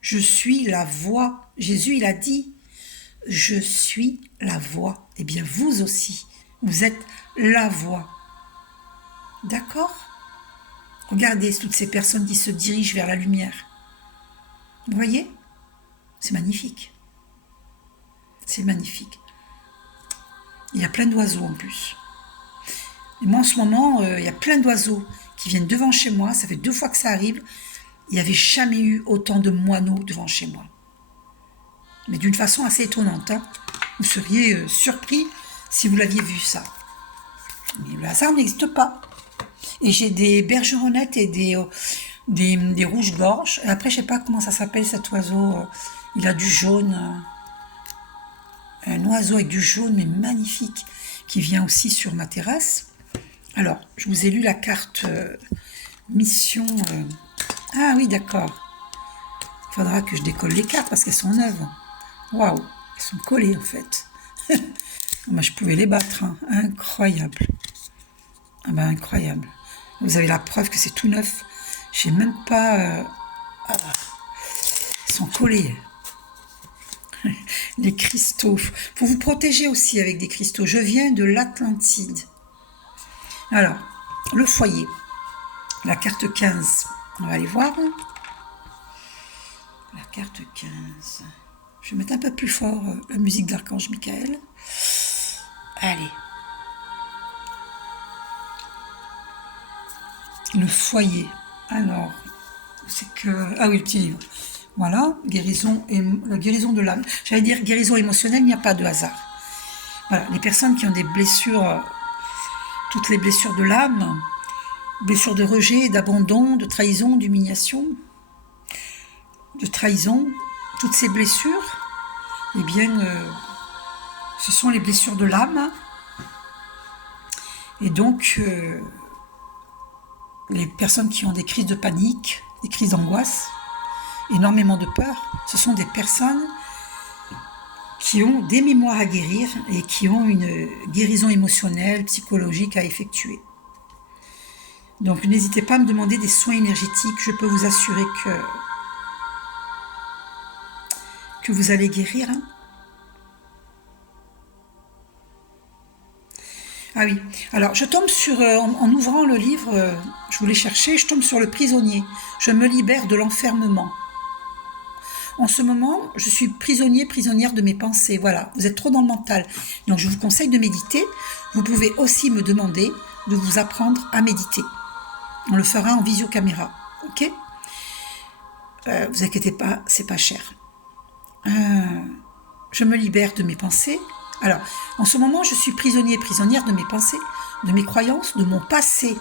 Je suis la voie. Jésus, il a dit, je suis la voie. Eh bien, vous aussi, vous êtes la voie. D'accord ? Regardez toutes ces personnes qui se dirigent vers la lumière. Vous voyez ? C'est magnifique. C'est magnifique. Il y a plein d'oiseaux en plus. Et moi, en ce moment, il y a plein d'oiseaux qui viennent devant chez moi. Ça fait 2 fois que ça arrive. Il n'y avait jamais eu autant de moineaux devant chez moi. Mais d'une façon assez étonnante. Hein. Vous seriez surpris si vous l'aviez vu ça. Mais le hasard n'existe pas. Et j'ai des bergeronnettes et des rouges-gorges. Et après, je ne sais pas comment ça s'appelle cet oiseau. Il a du jaune. Un oiseau avec du jaune, mais magnifique, qui vient aussi sur ma terrasse. Alors, je vous ai lu la carte mission. Ah oui, d'accord. Il faudra que je décolle les cartes parce qu'elles sont neuves. Waouh, elles sont collées en fait. Moi, je pouvais les battre. Hein. Incroyable. Ah ben, incroyable. Vous avez la preuve que c'est tout neuf. Je n'ai même pas... Ils sont collés. Les cristaux. Il faut vous protéger aussi avec des cristaux. Je viens de l'Atlantide. Alors, le foyer. La carte 15. On va aller voir. La carte 15. Je vais mettre un peu plus fort la musique d'Archange Michael. Allez. Le foyer. Alors, c'est que... Ah oui, le petit livre. Voilà, la guérison de l'âme. J'allais dire guérison émotionnelle, il n'y a pas de hasard. Voilà, les personnes qui ont des blessures, toutes les blessures de l'âme, blessures de rejet, d'abandon, de trahison, d'humiliation, de trahison, toutes ces blessures, eh bien, ce sont les blessures de l'âme. Et donc, les personnes qui ont des crises de panique, des crises d'angoisse, énormément de peur, ce sont des personnes qui ont des mémoires à guérir et qui ont une guérison émotionnelle, psychologique à effectuer. Donc n'hésitez pas à me demander des soins énergétiques, je peux vous assurer que vous allez guérir. Hein. Ah oui, alors je tombe sur, en ouvrant le livre, je voulais chercher, je tombe sur le prisonnier. Je me libère de l'enfermement. En ce moment, je suis prisonnière de mes pensées. Voilà, vous êtes trop dans le mental. Donc je vous conseille de méditer. Vous pouvez aussi me demander de vous apprendre à méditer. On le fera en visiocaméra, ok ? Vous inquiétez pas, c'est pas cher. Je me libère de mes pensées. Alors, en ce moment, je suis prisonnière de mes pensées, de mes croyances, de mon passé.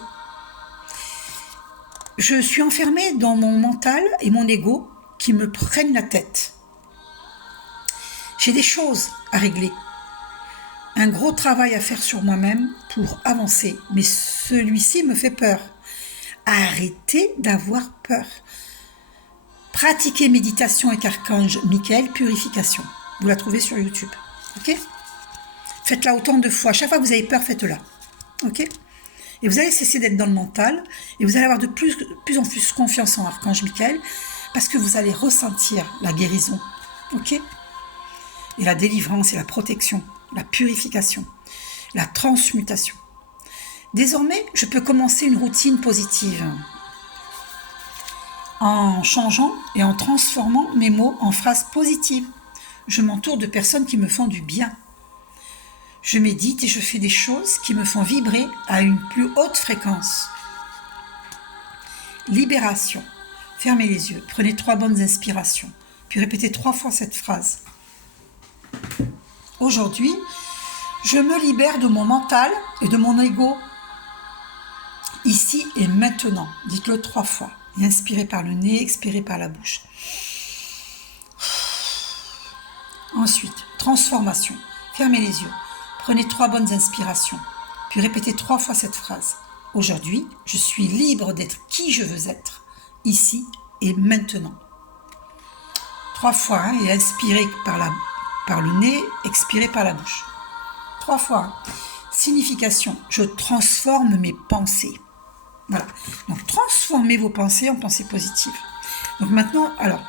Je suis enfermée dans mon mental et mon ego qui me prennent la tête. J'ai des choses à régler. Un gros travail à faire sur moi-même pour avancer. Mais celui-ci me fait peur. Arrêtez d'avoir peur. Pratiquez méditation avec Archange Michael, purification. Vous la trouvez sur YouTube. Ok ? Faites-la autant de fois. Chaque fois que vous avez peur, faites-la. Ok ? Et vous allez cesser d'être dans le mental et vous allez avoir de plus en plus confiance en Archange Michael parce que vous allez ressentir la guérison. Ok ? Et la délivrance et la protection, la purification, la transmutation. Désormais, je peux commencer une routine positive en changeant et en transformant mes mots en phrases positives. Je m'entoure de personnes qui me font du bien. Je médite et je fais des choses qui me font vibrer à une plus haute fréquence. Libération. Fermez les yeux, prenez 3 bonnes inspirations, puis répétez 3 fois cette phrase. Aujourd'hui, Je me libère de mon mental et de mon ego. Ici et maintenant. Dites-le 3 fois. Et inspirez par le nez, expirez par la bouche. Ensuite, transformation. Fermez les yeux. Prenez 3 bonnes inspirations. Puis répétez 3 fois cette phrase. Aujourd'hui, je suis libre d'être qui je veux être. Ici et maintenant. 3 fois, hein, et inspirez par le nez, expirez par la bouche. 3 fois. Hein. Signification, je transforme mes pensées. Voilà. Donc, transformez vos pensées en pensées positives. Donc maintenant, alors,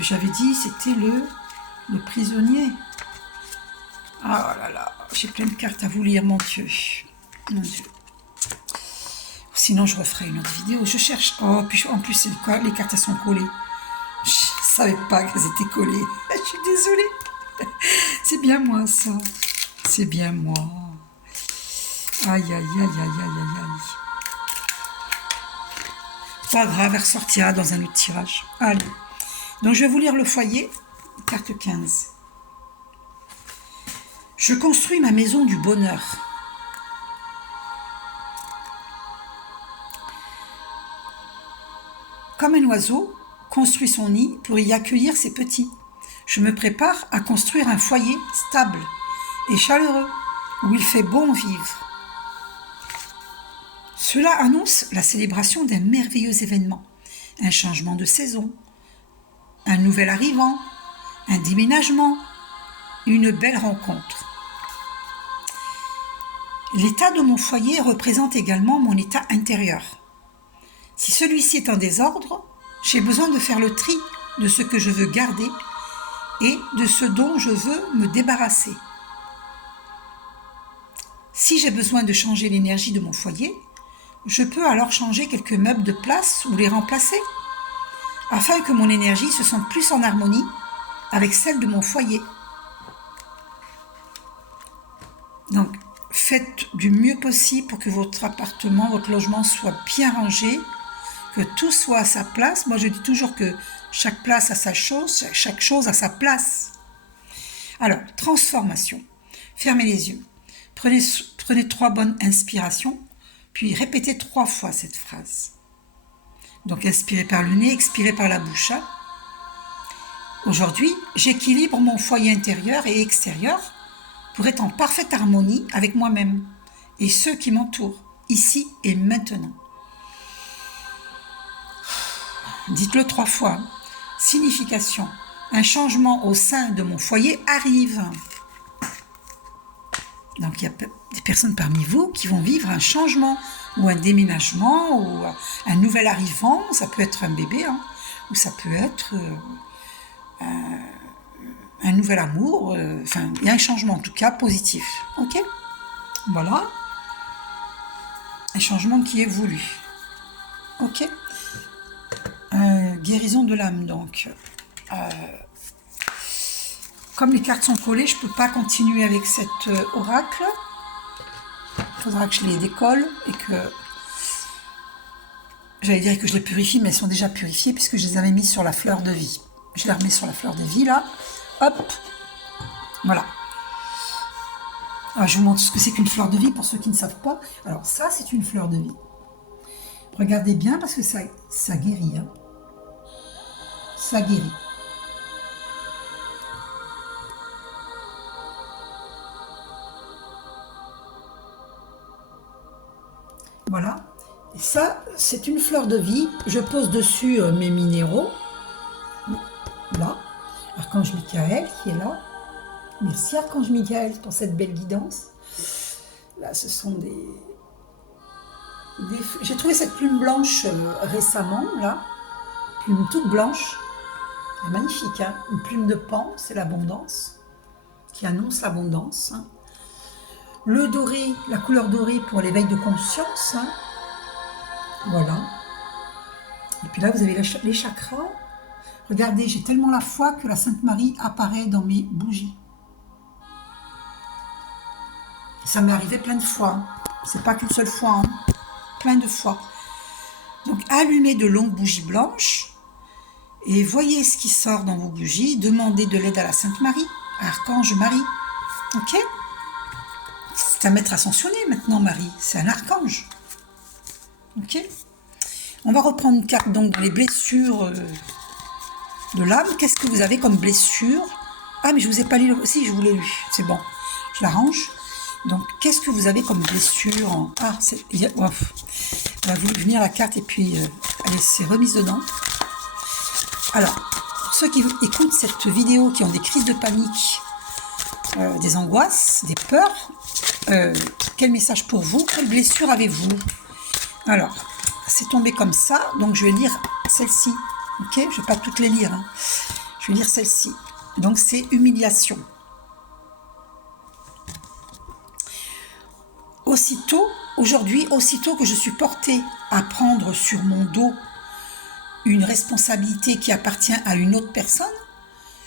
j'avais dit, c'était le prisonnier. Ah oh là là, j'ai plein de cartes à vous lire, mon Dieu. Mon Dieu. Sinon, je referai une autre vidéo. Je cherche. Oh, puis en plus, les cartes, elles sont collées. Je ne savais pas qu'elles étaient collées. Je suis désolée. C'est bien moi, ça. C'est bien moi. Aïe, aïe, aïe, aïe, aïe, aïe, aïe. Pas grave, elle ressortira dans un autre tirage. Allez. Donc, je vais vous lire le foyer. Carte 15. Je construis ma maison du bonheur. Comme un oiseau construit son nid pour y accueillir ses petits. Je me prépare à construire un foyer stable et chaleureux où il fait bon vivre. Cela annonce la célébration d'un merveilleux événement, un changement de saison, un nouvel arrivant, un déménagement, une belle rencontre. L'état de mon foyer représente également mon état intérieur. Si celui-ci est en désordre, j'ai besoin de faire le tri de ce que je veux garder et de ce dont je veux me débarrasser. Si j'ai besoin de changer l'énergie de mon foyer, je peux alors changer quelques meubles de place ou les remplacer, afin que mon énergie se sente plus en harmonie avec celle de mon foyer. Donc, faites du mieux possible pour que votre appartement, votre logement soit bien rangé, que tout soit à sa place. Moi, je dis toujours que chaque place a sa chose, chaque chose a sa place. Alors, transformation. Fermez les yeux. Prenez 3 bonnes inspirations, puis répétez 3 fois cette phrase. Donc, inspirez par le nez, expirez par la bouche. Aujourd'hui, j'équilibre mon foyer intérieur et extérieur pour être en parfaite harmonie avec moi-même et ceux qui m'entourent, ici et maintenant. Dites-le 3 fois. Signification. Un changement au sein de mon foyer arrive. Donc, il y a des personnes parmi vous qui vont vivre un changement ou un déménagement ou un nouvel arrivant. Ça peut être un bébé, hein, ou ça peut être un nouvel amour. Enfin, il y a un changement en tout cas positif. Ok ? Voilà. Un changement qui est voulu. Ok ? Guérison de l'âme, donc. Comme les cartes sont collées, je ne peux pas continuer avec cet oracle. Il faudra que je les décolle et que... J'allais dire que je les purifie, mais elles sont déjà purifiées puisque je les avais mises sur la fleur de vie. Je les remets sur la fleur de vie, là. Hop. Voilà. Alors, je vous montre ce que c'est qu'une fleur de vie pour ceux qui ne savent pas. Alors, ça, c'est une fleur de vie. Regardez bien parce que ça guérit. Hein. Ça guérit. Voilà. Et ça, c'est une fleur de vie. Je pose dessus mes minéraux. Là. Archange Michael qui est là. Merci Archange Michael pour cette belle guidance. Là, ce sont des... J'ai trouvé cette plume blanche récemment, là. Plume toute blanche. Elle est magnifique, hein. Une plume de pan, c'est l'abondance. Qui annonce l'abondance. Hein. Le doré, la couleur dorée pour l'éveil de conscience. Hein. Voilà. Et puis là, vous avez les chakras. Regardez, j'ai tellement la foi que la Sainte Marie apparaît dans mes bougies. Ça m'est arrivé plein de fois. C'est pas qu'une seule fois. Hein. Plein de fois. Donc, allumez de longues bougies blanches et voyez ce qui sort dans vos bougies. Demandez de l'aide à la Sainte Marie, à Archange Marie. Ok ? C'est un maître ascensionné maintenant, Marie. C'est un archange. Ok. On va reprendre une carte donc dans les blessures de l'âme. Qu'est-ce que vous avez comme blessure? Ah, mais je vous ai pas lu. Si, je vous l'ai lu. C'est bon. Je l'arrange. Donc, qu'est-ce que vous avez comme blessure? Ah, c'est... On va vous venir la carte et puis... allez, c'est remise dedans. Alors, pour ceux qui écoutent cette vidéo, qui ont des crises de panique, des angoisses, des peurs, quel message pour vous? Quelle blessure avez-vous? Alors, c'est tombé comme ça, donc je vais lire celle-ci. Ok, je ne vais pas toutes les lire. Hein. Je vais lire celle-ci. Donc, c'est humiliation. Aussitôt que je suis portée à prendre sur mon dos une responsabilité qui appartient à une autre personne,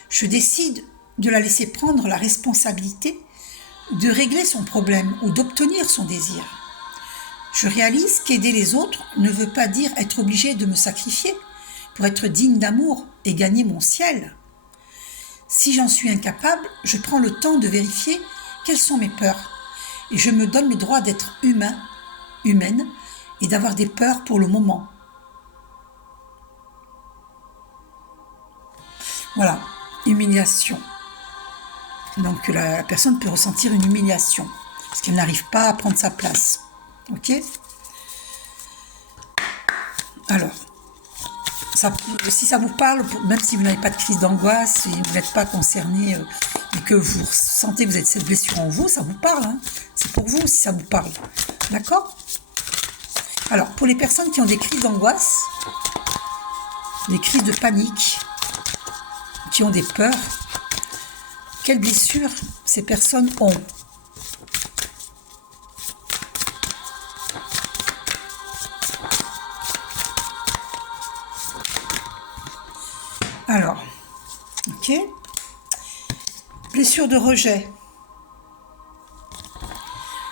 je décide de la laisser prendre la responsabilité de régler son problème ou d'obtenir son désir. Je réalise qu'aider les autres ne veut pas dire être obligé de me sacrifier pour être digne d'amour et gagner mon ciel. Si j'en suis incapable, je prends le temps de vérifier quelles sont mes peurs et je me donne le droit d'être humaine et d'avoir des peurs pour le moment. Voilà, humiliation. Donc la personne peut ressentir une humiliation parce qu'elle n'arrive pas à prendre sa place. Ok? Alors, si ça vous parle, même si vous n'avez pas de crise d'angoisse, si vous n'êtes pas concerné et que vous sentez que vous avez cette blessure en vous, ça vous parle. Hein? C'est pour vous si ça vous parle. D'accord? Alors, pour les personnes qui ont des crises d'angoisse, des crises de panique, qui ont des peurs, quelles blessures ces personnes ont? Alors, ok. Blessure de rejet.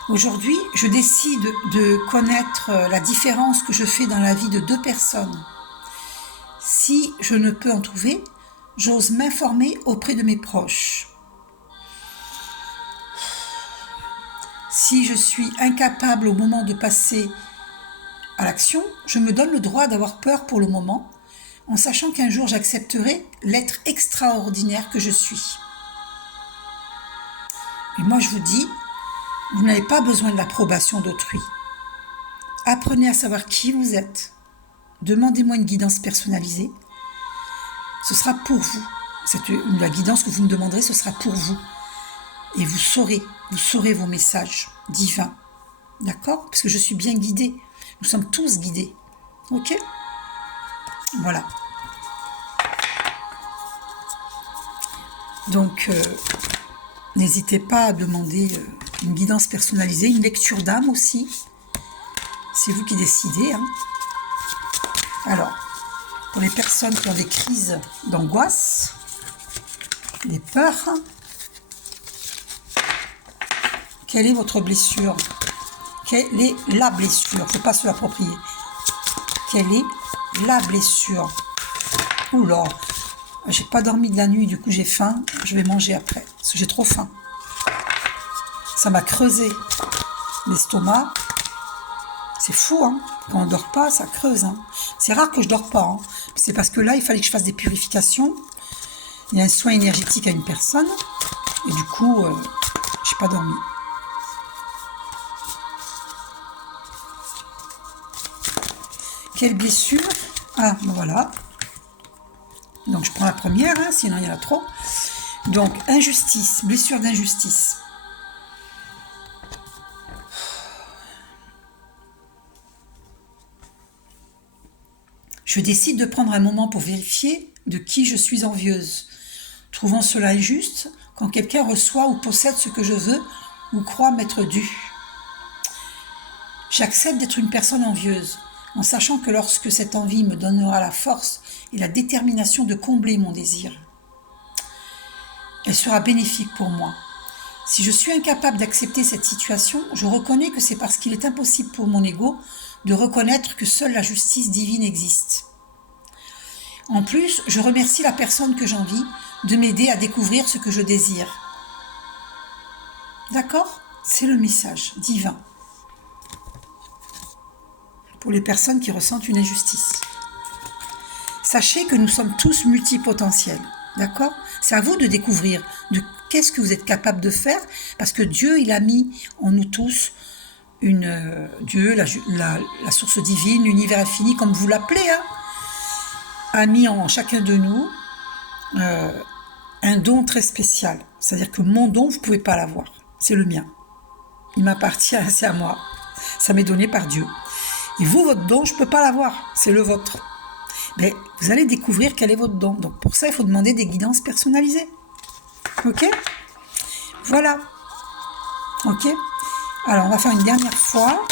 Aujourd'hui, je décide de connaître la différence que je fais dans la vie de deux personnes. Si je ne peux en trouver, j'ose m'informer auprès de mes proches. Si je suis incapable au moment de passer à l'action, je me donne le droit d'avoir peur pour le moment, en sachant qu'un jour j'accepterai l'être extraordinaire que je suis. Et moi je vous dis, vous n'avez pas besoin de l'approbation d'autrui. Apprenez à savoir qui vous êtes. Demandez-moi une guidance personnalisée. Ce sera pour vous. La guidance que vous me demanderez, ce sera pour vous. Et vous saurez vos messages divins. D'accord? Parce que je suis bien guidée. Nous sommes tous guidés. Ok? Voilà. Donc, n'hésitez pas à demander une guidance personnalisée, une lecture d'âme aussi. C'est vous qui décidez. Hein. Alors, pour les personnes qui ont des crises d'angoisse, des peurs, quelle est votre blessure? Quelle est la blessure? Il ne faut pas se l'approprier. Quelle est la blessure? Oula, j'ai pas dormi de la nuit, du coup j'ai faim. Je vais manger après, parce que j'ai trop faim. Ça m'a creusé l'estomac. C'est fou, hein. Quand on ne dort pas, ça creuse. Hein. C'est rare que je ne dors pas. Hein. C'est parce que là, il fallait que je fasse des purifications. Il y a un soin énergétique à une personne. Et du coup, je n'ai pas dormi. Quelle blessure? Ah, ben voilà. Donc, je prends la première, hein, sinon il y en a trop. Donc, injustice, blessure d'injustice. Je décide de prendre un moment pour vérifier de qui je suis envieuse, trouvant cela injuste quand quelqu'un reçoit ou possède ce que je veux ou croit m'être dû. J'accepte d'être une personne envieuse, en sachant que lorsque cette envie me donnera la force et la détermination de combler mon désir, elle sera bénéfique pour moi. Si je suis incapable d'accepter cette situation, je reconnais que c'est parce qu'il est impossible pour mon ego de reconnaître que seule la justice divine existe. En plus, je remercie la personne que j'envie de m'aider à découvrir ce que je désire. D'accord? C'est le message divin pour les personnes qui ressentent une injustice. Sachez que nous sommes tous multipotentiels, d'accord? C'est à vous de découvrir qu'est-ce que vous êtes capable de faire, parce que Dieu, il a mis en nous tous Dieu, la source divine, l'univers infini, comme vous l'appelez, hein, a mis en chacun de nous un don très spécial. C'est-à-dire que mon don, vous ne pouvez pas l'avoir. C'est le mien. Il m'appartient, c'est à moi. Ça m'est donné par Dieu. Et vous, votre don, je ne peux pas l'avoir. C'est le vôtre. Mais vous allez découvrir quel est votre don. Donc pour ça, il faut demander des guidances personnalisées. Ok? Voilà. Ok? Alors, on va faire une dernière fois.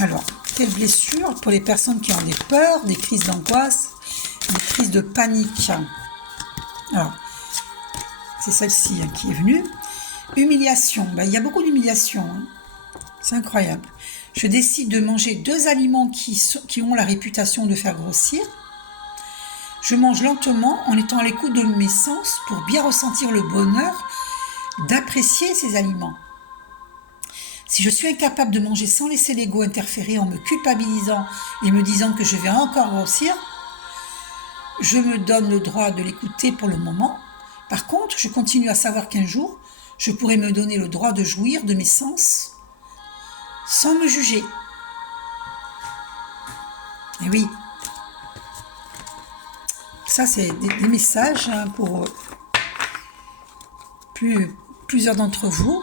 Alors, quelle blessure pour les personnes qui ont des peurs, des crises d'angoisse, des crises de panique. Alors, c'est celle-ci hein, qui est venue. Humiliation. Ben, il y a beaucoup d'humiliation. Hein. C'est incroyable. Je décide de manger 2 aliments qui ont la réputation de faire grossir. Je mange lentement en étant à l'écoute de mes sens pour bien ressentir le bonheur d'apprécier ces aliments. Si je suis incapable de manger sans laisser l'ego interférer en me culpabilisant et me disant que je vais encore grossir, je me donne le droit de l'écouter pour le moment. Par contre, je continue à savoir qu'un jour, je pourrai me donner le droit de jouir de mes sens sans me juger. Et oui, ça c'est des messages hein, pour plusieurs d'entre vous.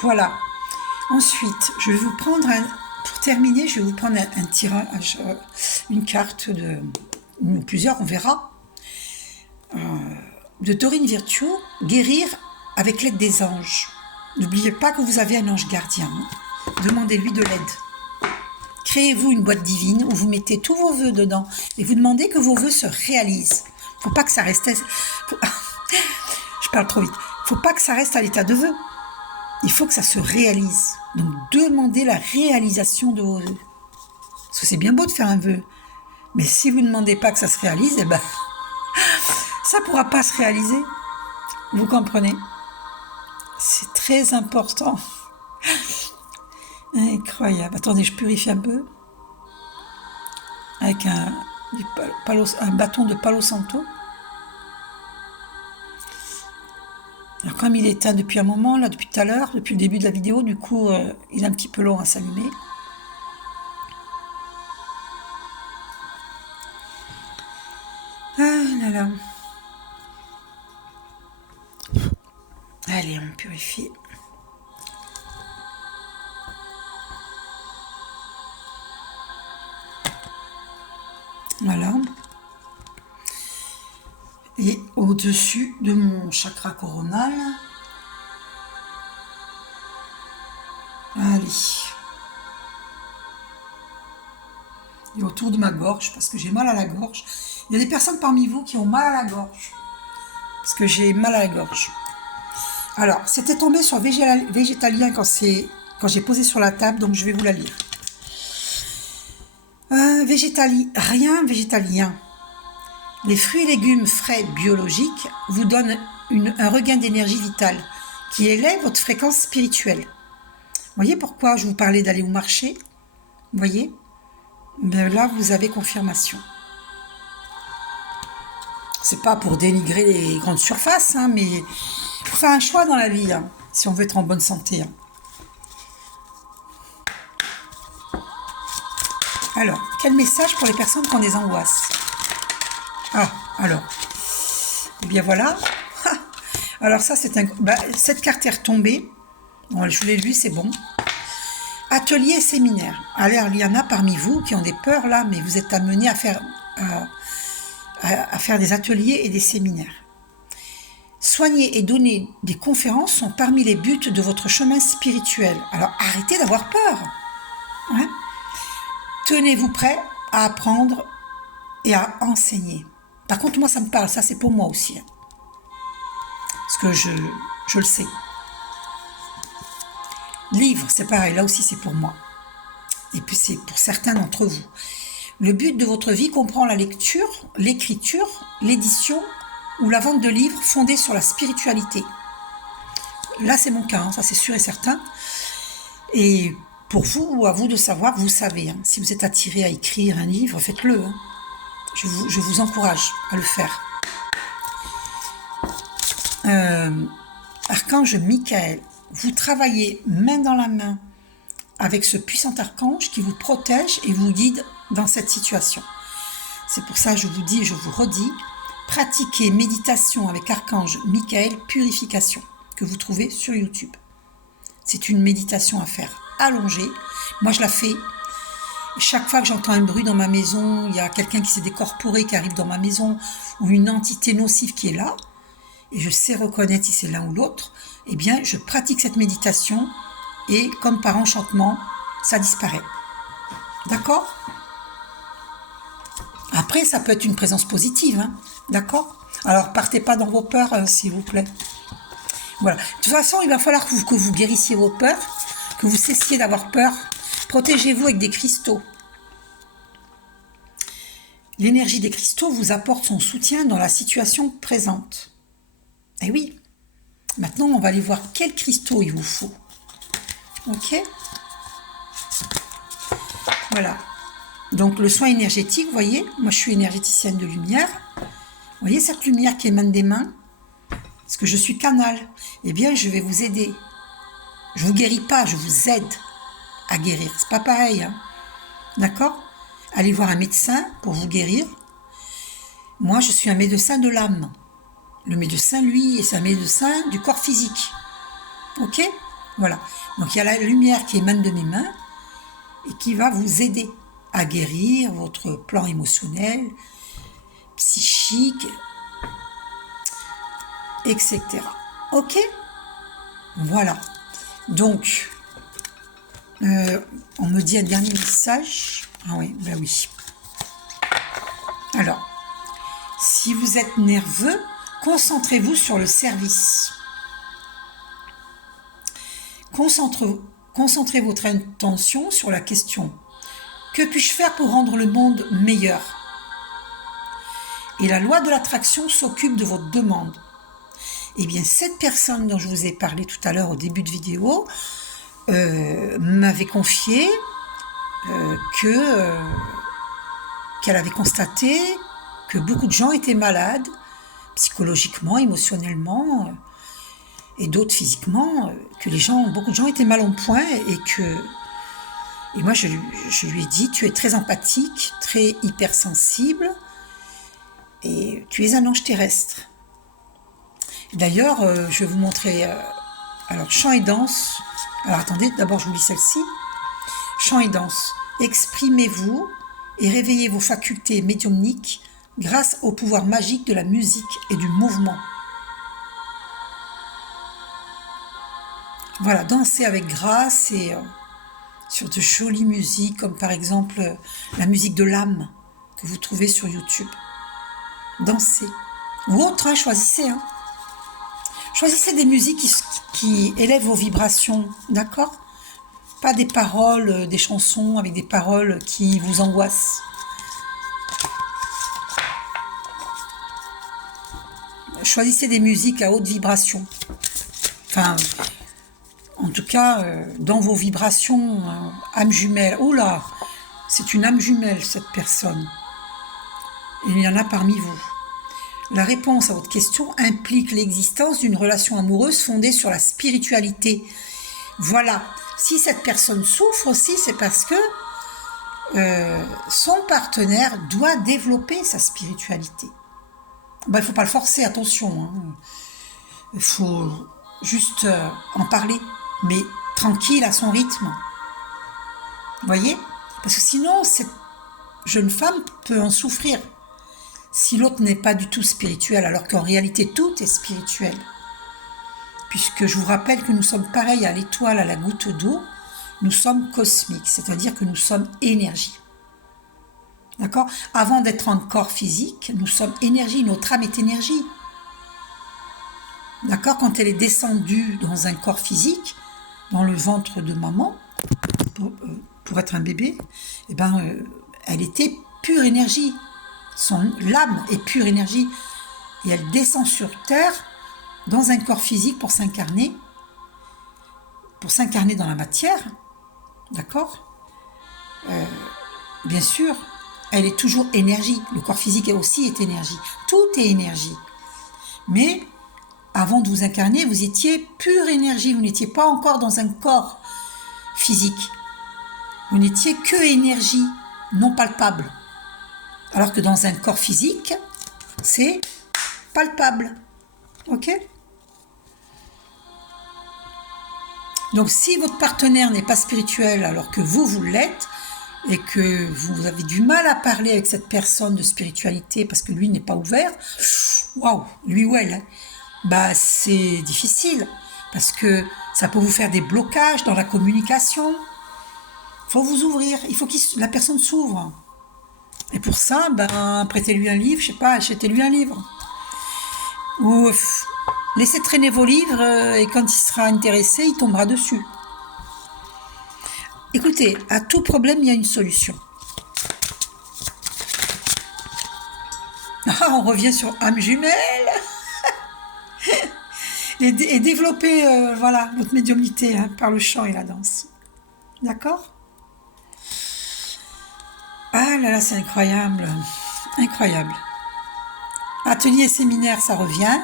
Voilà. Ensuite, je vais vous prendre pour terminer, je vais vous prendre un tirage, une carte ou plusieurs, on verra, de Dorine Virtue, guérir avec l'aide des anges. N'oubliez pas que vous avez un ange gardien. Hein. Demandez-lui de l'aide. Créez-vous une boîte divine où vous mettez tous vos vœux dedans et vous demandez que vos vœux se réalisent. Faut pas que ça reste... Je parle trop vite. Faut pas que ça reste à l'état de vœu. Il faut que ça se réalise. Donc, demandez la réalisation de vos vœux. Parce que c'est bien beau de faire un vœu. Mais si vous ne demandez pas que ça se réalise, eh ben, ça ne pourra pas se réaliser. Vous comprenez? C'est très important. Incroyable. Attendez, je purifie un peu. Avec un bâton de Palo Santo. Alors comme il est éteint depuis un moment, là, depuis tout à l'heure, depuis le début de la vidéo, du coup, il est un petit peu long à s'allumer. Ah là là. Allez, on purifie. Voilà. Et au-dessus de mon chakra coronal. Allez. Et autour de ma gorge, parce que j'ai mal à la gorge. Il y a des personnes parmi vous qui ont mal à la gorge. Parce que j'ai mal à la gorge. Alors, c'était tombé sur Végétalien quand j'ai posé sur la table, donc je vais vous la lire. Végétalien. Les fruits et légumes frais biologiques vous donnent un regain d'énergie vitale qui élève votre fréquence spirituelle. Vous voyez pourquoi je vous parlais d'aller au marché? Vous voyez? Ben là, vous avez confirmation. C'est pas pour dénigrer les grandes surfaces, hein, mais il faut faire un choix dans la vie, hein, si on veut être en bonne santé. Hein. Alors, quel message pour les personnes qui ont des angoisses? Ah, alors. Eh bien voilà. Alors ça, c'est cette carte est retombée. Bon, je l'ai lu, c'est bon. Atelier et séminaire. Alors, il y en a parmi vous qui ont des peurs là, mais vous êtes amenés à faire des ateliers et des séminaires. Soigner et donner des conférences sont parmi les buts de votre chemin spirituel. Alors, arrêtez d'avoir peur. Hein? Tenez-vous prêt à apprendre et à enseigner. Par contre, moi, ça me parle. Ça, c'est pour moi aussi. Hein. Parce que je le sais. Livre, c'est pareil. Là aussi, c'est pour moi. Et puis, c'est pour certains d'entre vous. Le but de votre vie comprend la lecture, l'écriture, l'édition ou la vente de livres fondés sur la spiritualité. là c'est mon cas, hein, ça c'est sûr et certain. Et pour vous, à vous de savoir, vous savez, hein, si vous êtes attiré à écrire un livre, faites-le. Hein. Je vous encourage à le faire. Archange Michael, vous travaillez main dans la main avec ce puissant archange qui vous protège et vous guide dans cette situation. C'est pour ça que je vous dis et je vous redis, pratiquez méditation avec archange Michael Purification, que vous trouvez sur YouTube. C'est une méditation à faire allongée. Moi, je la fais. Chaque fois que j'entends un bruit dans ma maison, il y a quelqu'un qui s'est décorporé, qui arrive dans ma maison, ou une entité nocive qui est là, et je sais reconnaître si c'est l'un ou l'autre, eh bien, je pratique cette méditation, et comme par enchantement, ça disparaît. D'accord ? Après, ça peut être une présence positive, hein, d'accord ? Alors, partez pas dans vos peurs, s'il vous plaît. Voilà. De toute façon, il va falloir que vous guérissiez vos peurs, que vous cessiez d'avoir peur. Protégez-vous avec des cristaux. L'énergie des cristaux vous apporte son soutien dans la situation présente. Eh oui. Maintenant, on va aller voir quels cristaux il vous faut. Ok ? Voilà. Donc, le soin énergétique, vous voyez, moi je suis énergéticienne de lumière. Vous voyez cette lumière qui émane des mains ? Parce que je suis canal. Eh bien, je vais vous aider. Je ne vous guéris pas, je vous aide à guérir. C'est pas pareil. Hein. D'accord ? Allez voir un médecin pour vous guérir. Moi, je suis un médecin de l'âme. Le médecin, lui, c'est un médecin du corps physique. Ok ? Voilà. Donc, il y a la lumière qui émane de mes mains et qui va vous aider à guérir votre plan émotionnel, psychique, etc. Ok ? Voilà. Donc, on me dit un dernier message. Ah oui, ben oui. Alors, si vous êtes nerveux, concentrez-vous sur le service. Concentrez votre attention sur la question « Que puis-je faire pour rendre le monde meilleur ?» Et la loi de l'attraction s'occupe de votre demande. Eh bien, cette personne dont je vous ai parlé tout à l'heure au début de vidéo m'avait confié qu'elle avait constaté que beaucoup de gens étaient malades, psychologiquement, émotionnellement, et d'autres physiquement, que beaucoup de gens étaient mal en point, et moi je lui ai dit, tu es très empathique, très hypersensible, et tu es un ange terrestre. D'ailleurs, je vais vous montrer, alors chant et danse, alors attendez, d'abord je vous lis celle-ci, chant et danse, exprimez-vous et réveillez vos facultés médiumniques grâce au pouvoir magique de la musique et du mouvement. Voilà, dansez avec grâce et sur de jolies musiques, comme par exemple la musique de l'âme que vous trouvez sur YouTube. Dansez. Ou autre, hein, choisissez. Hein. Choisissez des musiques qui élèvent vos vibrations, d'accord ? Pas des paroles, des chansons avec des paroles qui vous angoissent. Choisissez des musiques à haute vibration. Enfin, en tout cas, dans vos vibrations, âme jumelle. Oh là, c'est une âme jumelle, cette personne. Il y en a parmi vous. La réponse à votre question implique l'existence d'une relation amoureuse fondée sur la spiritualité. Voilà. Si cette personne souffre aussi, c'est parce que son partenaire doit développer sa spiritualité. Ben, il ne faut pas le forcer, attention. Hein. Il faut juste en parler, mais tranquille, à son rythme. Vous voyez ? Parce que sinon, cette jeune femme peut en souffrir. Si l'autre n'est pas du tout spirituel, alors qu'en réalité, tout est spirituel. Puisque je vous rappelle que nous sommes pareils à l'étoile, à la goutte d'eau, nous sommes cosmiques, c'est-à-dire que nous sommes énergie. D'accord ? Avant d'être un corps physique, nous sommes énergie, notre âme est énergie. D'accord ? Quand elle est descendue dans un corps physique, dans le ventre de maman, pour être un bébé, eh ben, elle était pure énergie. L'âme est pure énergie. Et elle descend sur Terre, dans un corps physique pour s'incarner pour s'incarner dans la matière, d'accord? Bien sûr, elle est toujours énergie. Le corps physique aussi est énergie. Tout est énergie. Mais avant de vous incarner, vous étiez pure énergie. Vous n'étiez pas encore dans un corps physique. Vous n'étiez que énergie, non palpable. Alors que dans un corps physique, c'est palpable. Ok? Donc si votre partenaire n'est pas spirituel alors que vous l'êtes, et que vous avez du mal à parler avec cette personne de spiritualité parce que lui n'est pas ouvert, waouh, lui ou elle, bah c'est difficile parce que ça peut vous faire des blocages dans la communication. Il faut vous ouvrir, il faut que la personne s'ouvre. Et pour ça, ben prêtez-lui un livre, je sais pas, achetez-lui un livre. Ou laissez traîner vos livres et quand il sera intéressé, il tombera dessus. Écoutez, à tout problème, il y a une solution. Ah, on revient sur âme jumelle et développer voilà, votre médiumnité par le chant et la danse. D'accord? Ah là là, c'est incroyable. Incroyable. Atelier et séminaire, ça revient.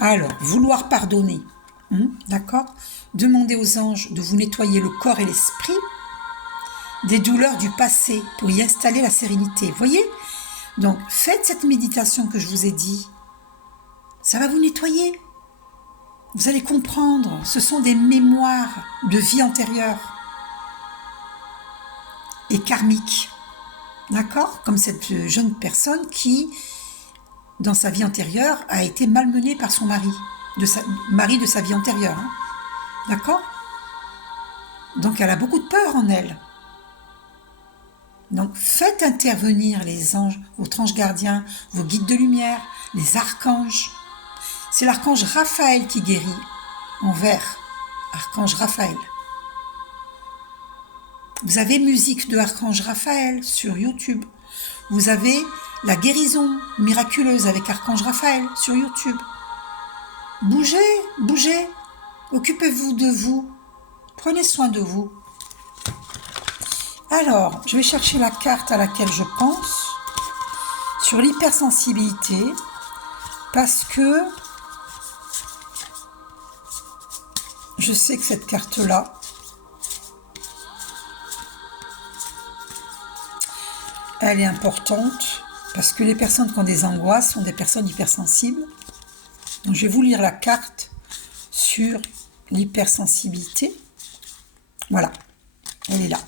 Alors, vouloir pardonner. D'accord? Demandez aux anges de vous nettoyer le corps et l'esprit des douleurs du passé pour y installer la sérénité. Voyez? Donc, faites cette méditation que je vous ai dit. Ça va vous nettoyer. Vous allez comprendre. Ce sont des mémoires de vie antérieure et karmiques. D'accord? Comme cette jeune personne qui, dans sa vie antérieure, a été malmenée par son mari. Mari de sa vie antérieure. D'accord? Donc elle a beaucoup de peur en elle. Donc faites intervenir les anges, votre ange gardien, vos guides de lumière, les archanges. C'est l'archange Raphaël qui guérit en vert. Archange Raphaël. Vous avez musique de archange Raphaël sur YouTube. Vous avez la guérison miraculeuse avec archange Raphaël sur YouTube. Bougez, bougez. Occupez-vous de vous. Prenez soin de vous. Alors, je vais chercher la carte à laquelle je pense sur l'hypersensibilité parce que je sais que cette carte-là, elle est importante parce que les personnes qui ont des angoisses sont des personnes hypersensibles. Donc, je vais vous lire la carte sur l'hypersensibilité. Voilà, elle est là.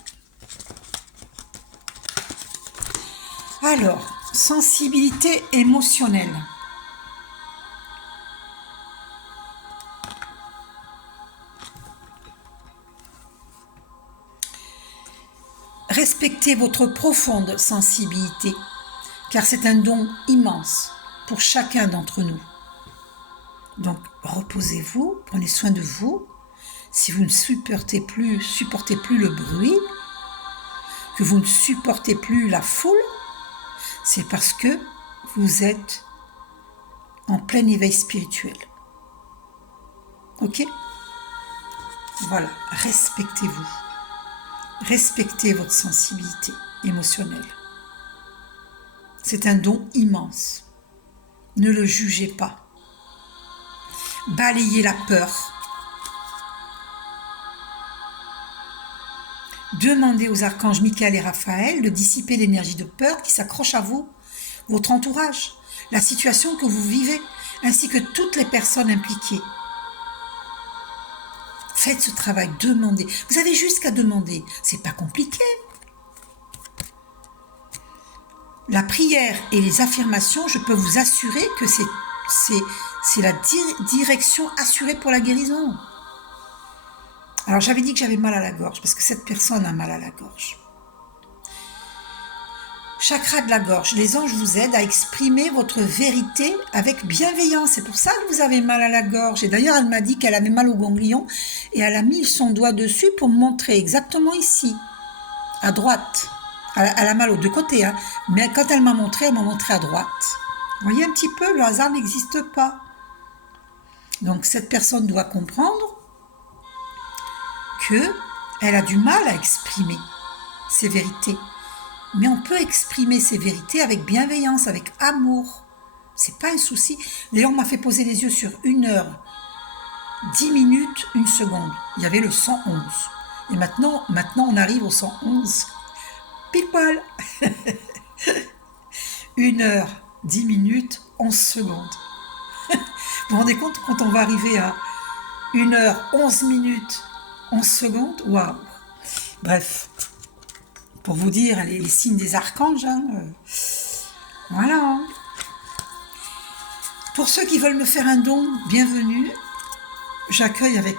Alors, sensibilité émotionnelle. Respectez votre profonde sensibilité, car c'est un don immense pour chacun d'entre nous. Donc, reposez-vous, prenez soin de vous. Si vous ne supportez plus le bruit, que vous ne supportez plus la foule, c'est parce que vous êtes en plein éveil spirituel. Ok? Voilà, respectez-vous. Respectez votre sensibilité émotionnelle. C'est un don immense. Ne le jugez pas. Balayez la peur. Demandez aux archanges Michael et Raphaël de dissiper l'énergie de peur qui s'accroche à vous, votre entourage, la situation que vous vivez, ainsi que toutes les personnes impliquées. Faites ce travail, demandez. Vous avez juste qu'à demander. C'est pas compliqué. La prière et les affirmations, je peux vous assurer que c'est la direction assurée pour la guérison. Alors j'avais dit que j'avais mal à la gorge, parce que cette personne a mal à la gorge. Chakra de la gorge, les anges vous aident à exprimer votre vérité avec bienveillance. C'est pour ça que vous avez mal à la gorge. Et d'ailleurs, elle m'a dit qu'elle avait mal au ganglion et elle a mis son doigt dessus pour me montrer exactement ici, à droite. Elle a mal aux deux côtés, hein. Mais quand elle m'a montré à droite. Vous voyez un petit peu, le hasard n'existe pas. Donc cette personne doit comprendre que elle a du mal à exprimer ses vérités. Mais on peut exprimer ses vérités avec bienveillance, avec amour. C'est pas un souci. Léon m'a fait poser les yeux sur 1 heure, 10 minutes, 1 seconde. Il y avait le 111. Et maintenant on arrive au 111. Pile poil. 1 heure, 10 minutes, 11 secondes. Vous vous rendez compte quand on va arriver à 1 heure, 11 minutes, 11 secondes? Waouh! Bref, pour vous dire les signes des archanges, hein, voilà. Hein. Pour ceux qui veulent me faire un don, bienvenue. J'accueille avec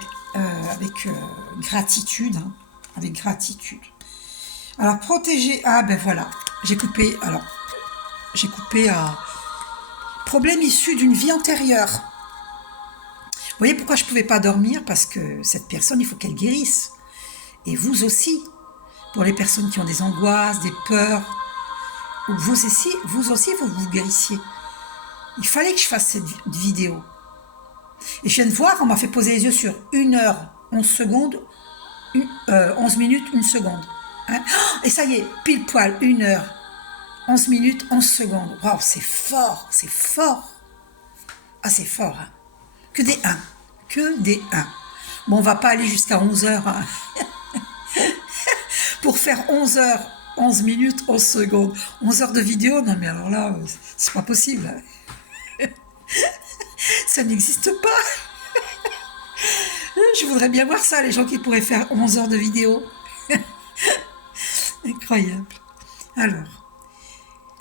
gratitude, hein, avec gratitude. Alors protéger, ah ben voilà, j'ai coupé à problème issu d'une vie antérieure. Vous voyez pourquoi je ne pouvais pas dormir? Parce que cette personne, il faut qu'elle guérisse. Et vous aussi, pour les personnes qui ont des angoisses, des peurs, vous aussi, vous guérissiez. Il fallait que je fasse cette vidéo. Et je viens de voir, on m'a fait poser les yeux sur 1 heure, 11 secondes, 11 minutes, 1 seconde. Hein? Et ça y est, pile poil, 1 heure, 11 minutes, 11 secondes. Waouh, c'est fort, c'est fort. Ah, c'est fort, hein. Que des 1, que des 1. Bon, on va pas aller jusqu'à 11 heures, hein. Pour faire 11 heures, 11 minutes, 11 secondes. 11 heures de vidéo, non mais alors là, c'est pas possible. Ça n'existe pas. Je voudrais bien voir ça, les gens qui pourraient faire 11 heures de vidéo. Incroyable. Alors,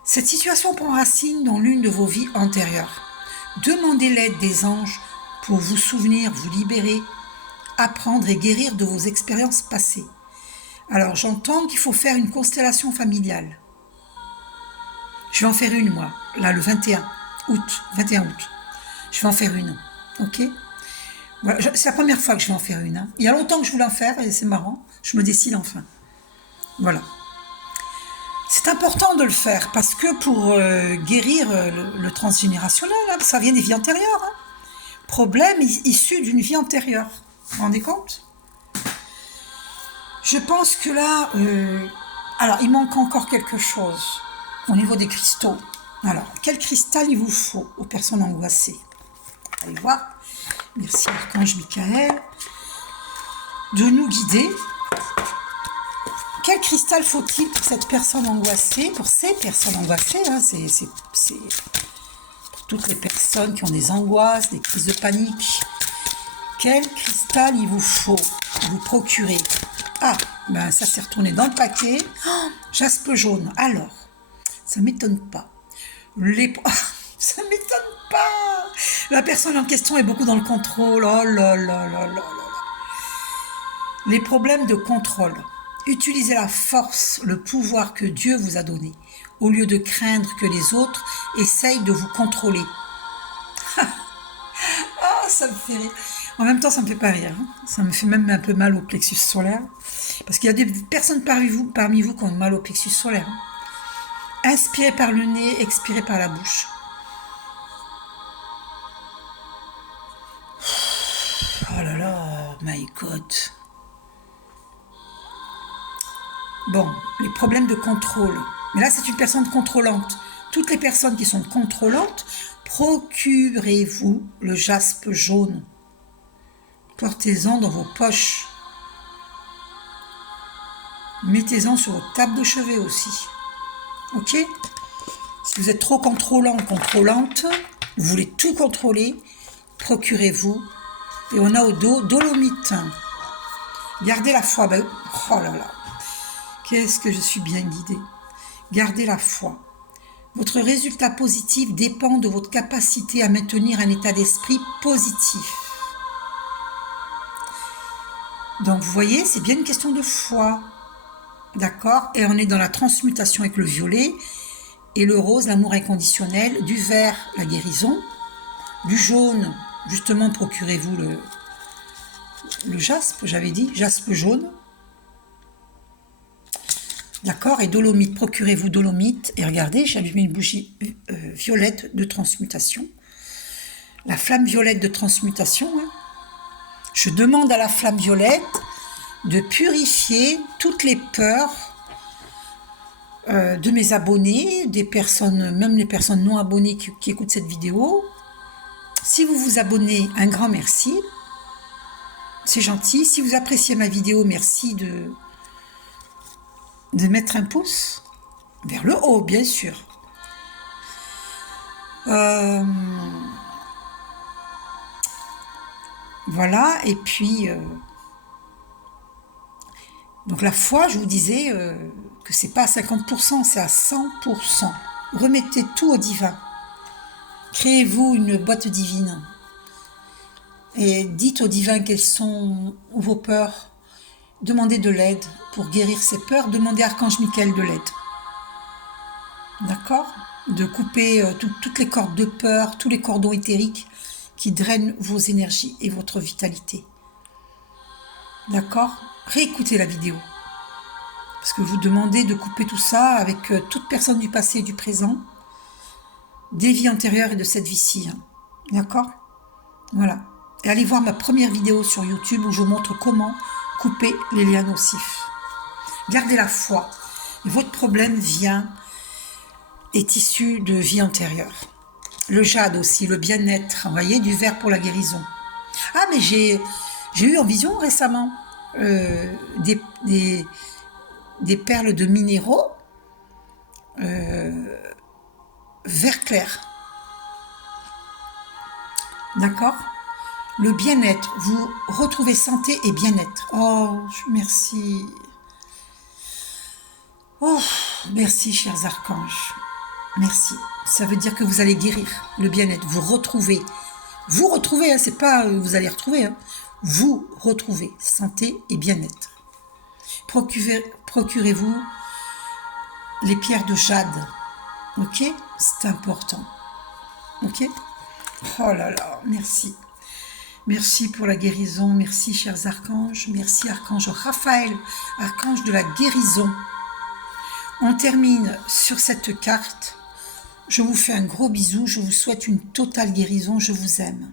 cette situation prend racine dans l'une de vos vies antérieures. Demandez l'aide des anges pour vous souvenir, vous libérer, apprendre et guérir de vos expériences passées. Alors, j'entends qu'il faut faire une constellation familiale. Je vais en faire une, moi, là, le 21 août. Je vais en faire une, ok? Voilà, c'est la première fois que je vais en faire une. Hein. Il y a longtemps que je voulais en faire, et c'est marrant, je me décide enfin. Voilà. C'est important de le faire, parce que pour guérir le transgénérationnel, hein, ça vient des vies antérieures. Hein. Problème issu d'une vie antérieure. Vous vous rendez compte? Je pense que là... alors, il manque encore quelque chose au niveau des cristaux. Alors, quel cristal il vous faut aux personnes angoissées? Allez voir. Merci Archange Michael de nous guider. Quel cristal faut-il pour cette personne angoissée, pour ces personnes angoissées, hein, c'est pour toutes les personnes qui ont des angoisses, des crises de panique. Quel cristal il vous faut vous procurer? Ah, ben ça s'est retourné dans le paquet. Oh, jaspe jaune. Alors, ça m'étonne pas. Ça m'étonne pas. La personne en question est beaucoup dans le contrôle. Oh là là là là là. Les problèmes de contrôle. Utilisez la force, le pouvoir que Dieu vous a donné, au lieu de craindre que les autres essayent de vous contrôler. Ah, ça me fait rire. En même temps, ça me fait pas rire. Hein. Ça me fait même un peu mal au plexus solaire. Parce qu'il y a des personnes parmi vous qui ont mal au plexus solaire. Hein. Inspirez par le nez, expirez par la bouche. Oh là là, my God. Bon, les problèmes de contrôle. Mais là, c'est une personne contrôlante. Toutes les personnes qui sont contrôlantes, procurez-vous le jaspe jaune. Portez-en dans vos poches. Mettez-en sur votre table de chevet aussi. Ok? Si vous êtes trop contrôlant, contrôlante, vous voulez tout contrôler, procurez-vous. Et on a au dos dolomite. Gardez la foi. Ben, oh là là. Qu'est-ce que je suis bien guidée. Gardez la foi. Votre résultat positif dépend de votre capacité à maintenir un état d'esprit positif. Donc vous voyez, c'est bien une question de foi. D'accord? Et on est dans la transmutation avec le violet et le rose, l'amour inconditionnel, du vert, la guérison, du jaune, justement, procurez-vous le jaspe, j'avais dit, jaspe jaune. D'accord? Et dolomite, procurez-vous dolomite. Et regardez, j'ai allumé une bougie violette de transmutation. La flamme violette de transmutation. Hein. Je demande à la flamme violette de purifier toutes les peurs de mes abonnés, des personnes, même les personnes non abonnées qui écoutent cette vidéo. Si vous vous abonnez, un grand merci. C'est gentil. Si vous appréciez ma vidéo, merci de mettre un pouce vers le haut, bien sûr. Voilà, et puis donc la foi, je vous disais que c'est pas à 50%, c'est à 100%. Remettez tout au divin. Créez-vous une boîte divine et dites au divin quelles sont vos peurs. Demandez de l'aide pour guérir ces peurs. Demandez à Archange Michael de l'aide. D'accord? De couper toutes les cordes de peur, tous les cordons éthériques qui drainent vos énergies et votre vitalité. D'accord? Réécoutez la vidéo. Parce que vous demandez de couper tout ça avec toute personne du passé et du présent, des vies antérieures et de cette vie-ci. D'accord? Voilà. Et allez voir ma première vidéo sur YouTube où je montre comment couper les liens nocifs. Gardez la foi. Votre problème est issu de vie antérieure. Le jade aussi, le bien-être, vous voyez, du verre pour la guérison. Ah, mais j'ai eu en vision récemment des perles de minéraux vert clair. D'accord? Le bien-être, vous retrouvez santé et bien-être. Oh, merci. Oh, merci, chers archanges. Merci. Ça veut dire que vous allez guérir le bien-être. Vous retrouvez, hein, c'est pas vous allez retrouver, hein. Vous retrouvez santé et bien-être. Procurez-vous les pierres de jade. Ok? C'est important. Ok? Oh là là, merci. Merci pour la guérison. Merci, chers archanges. Merci, archange Raphaël, archange de la guérison. On termine sur cette carte. Je vous fais un gros bisou. Je vous souhaite une totale guérison. Je vous aime.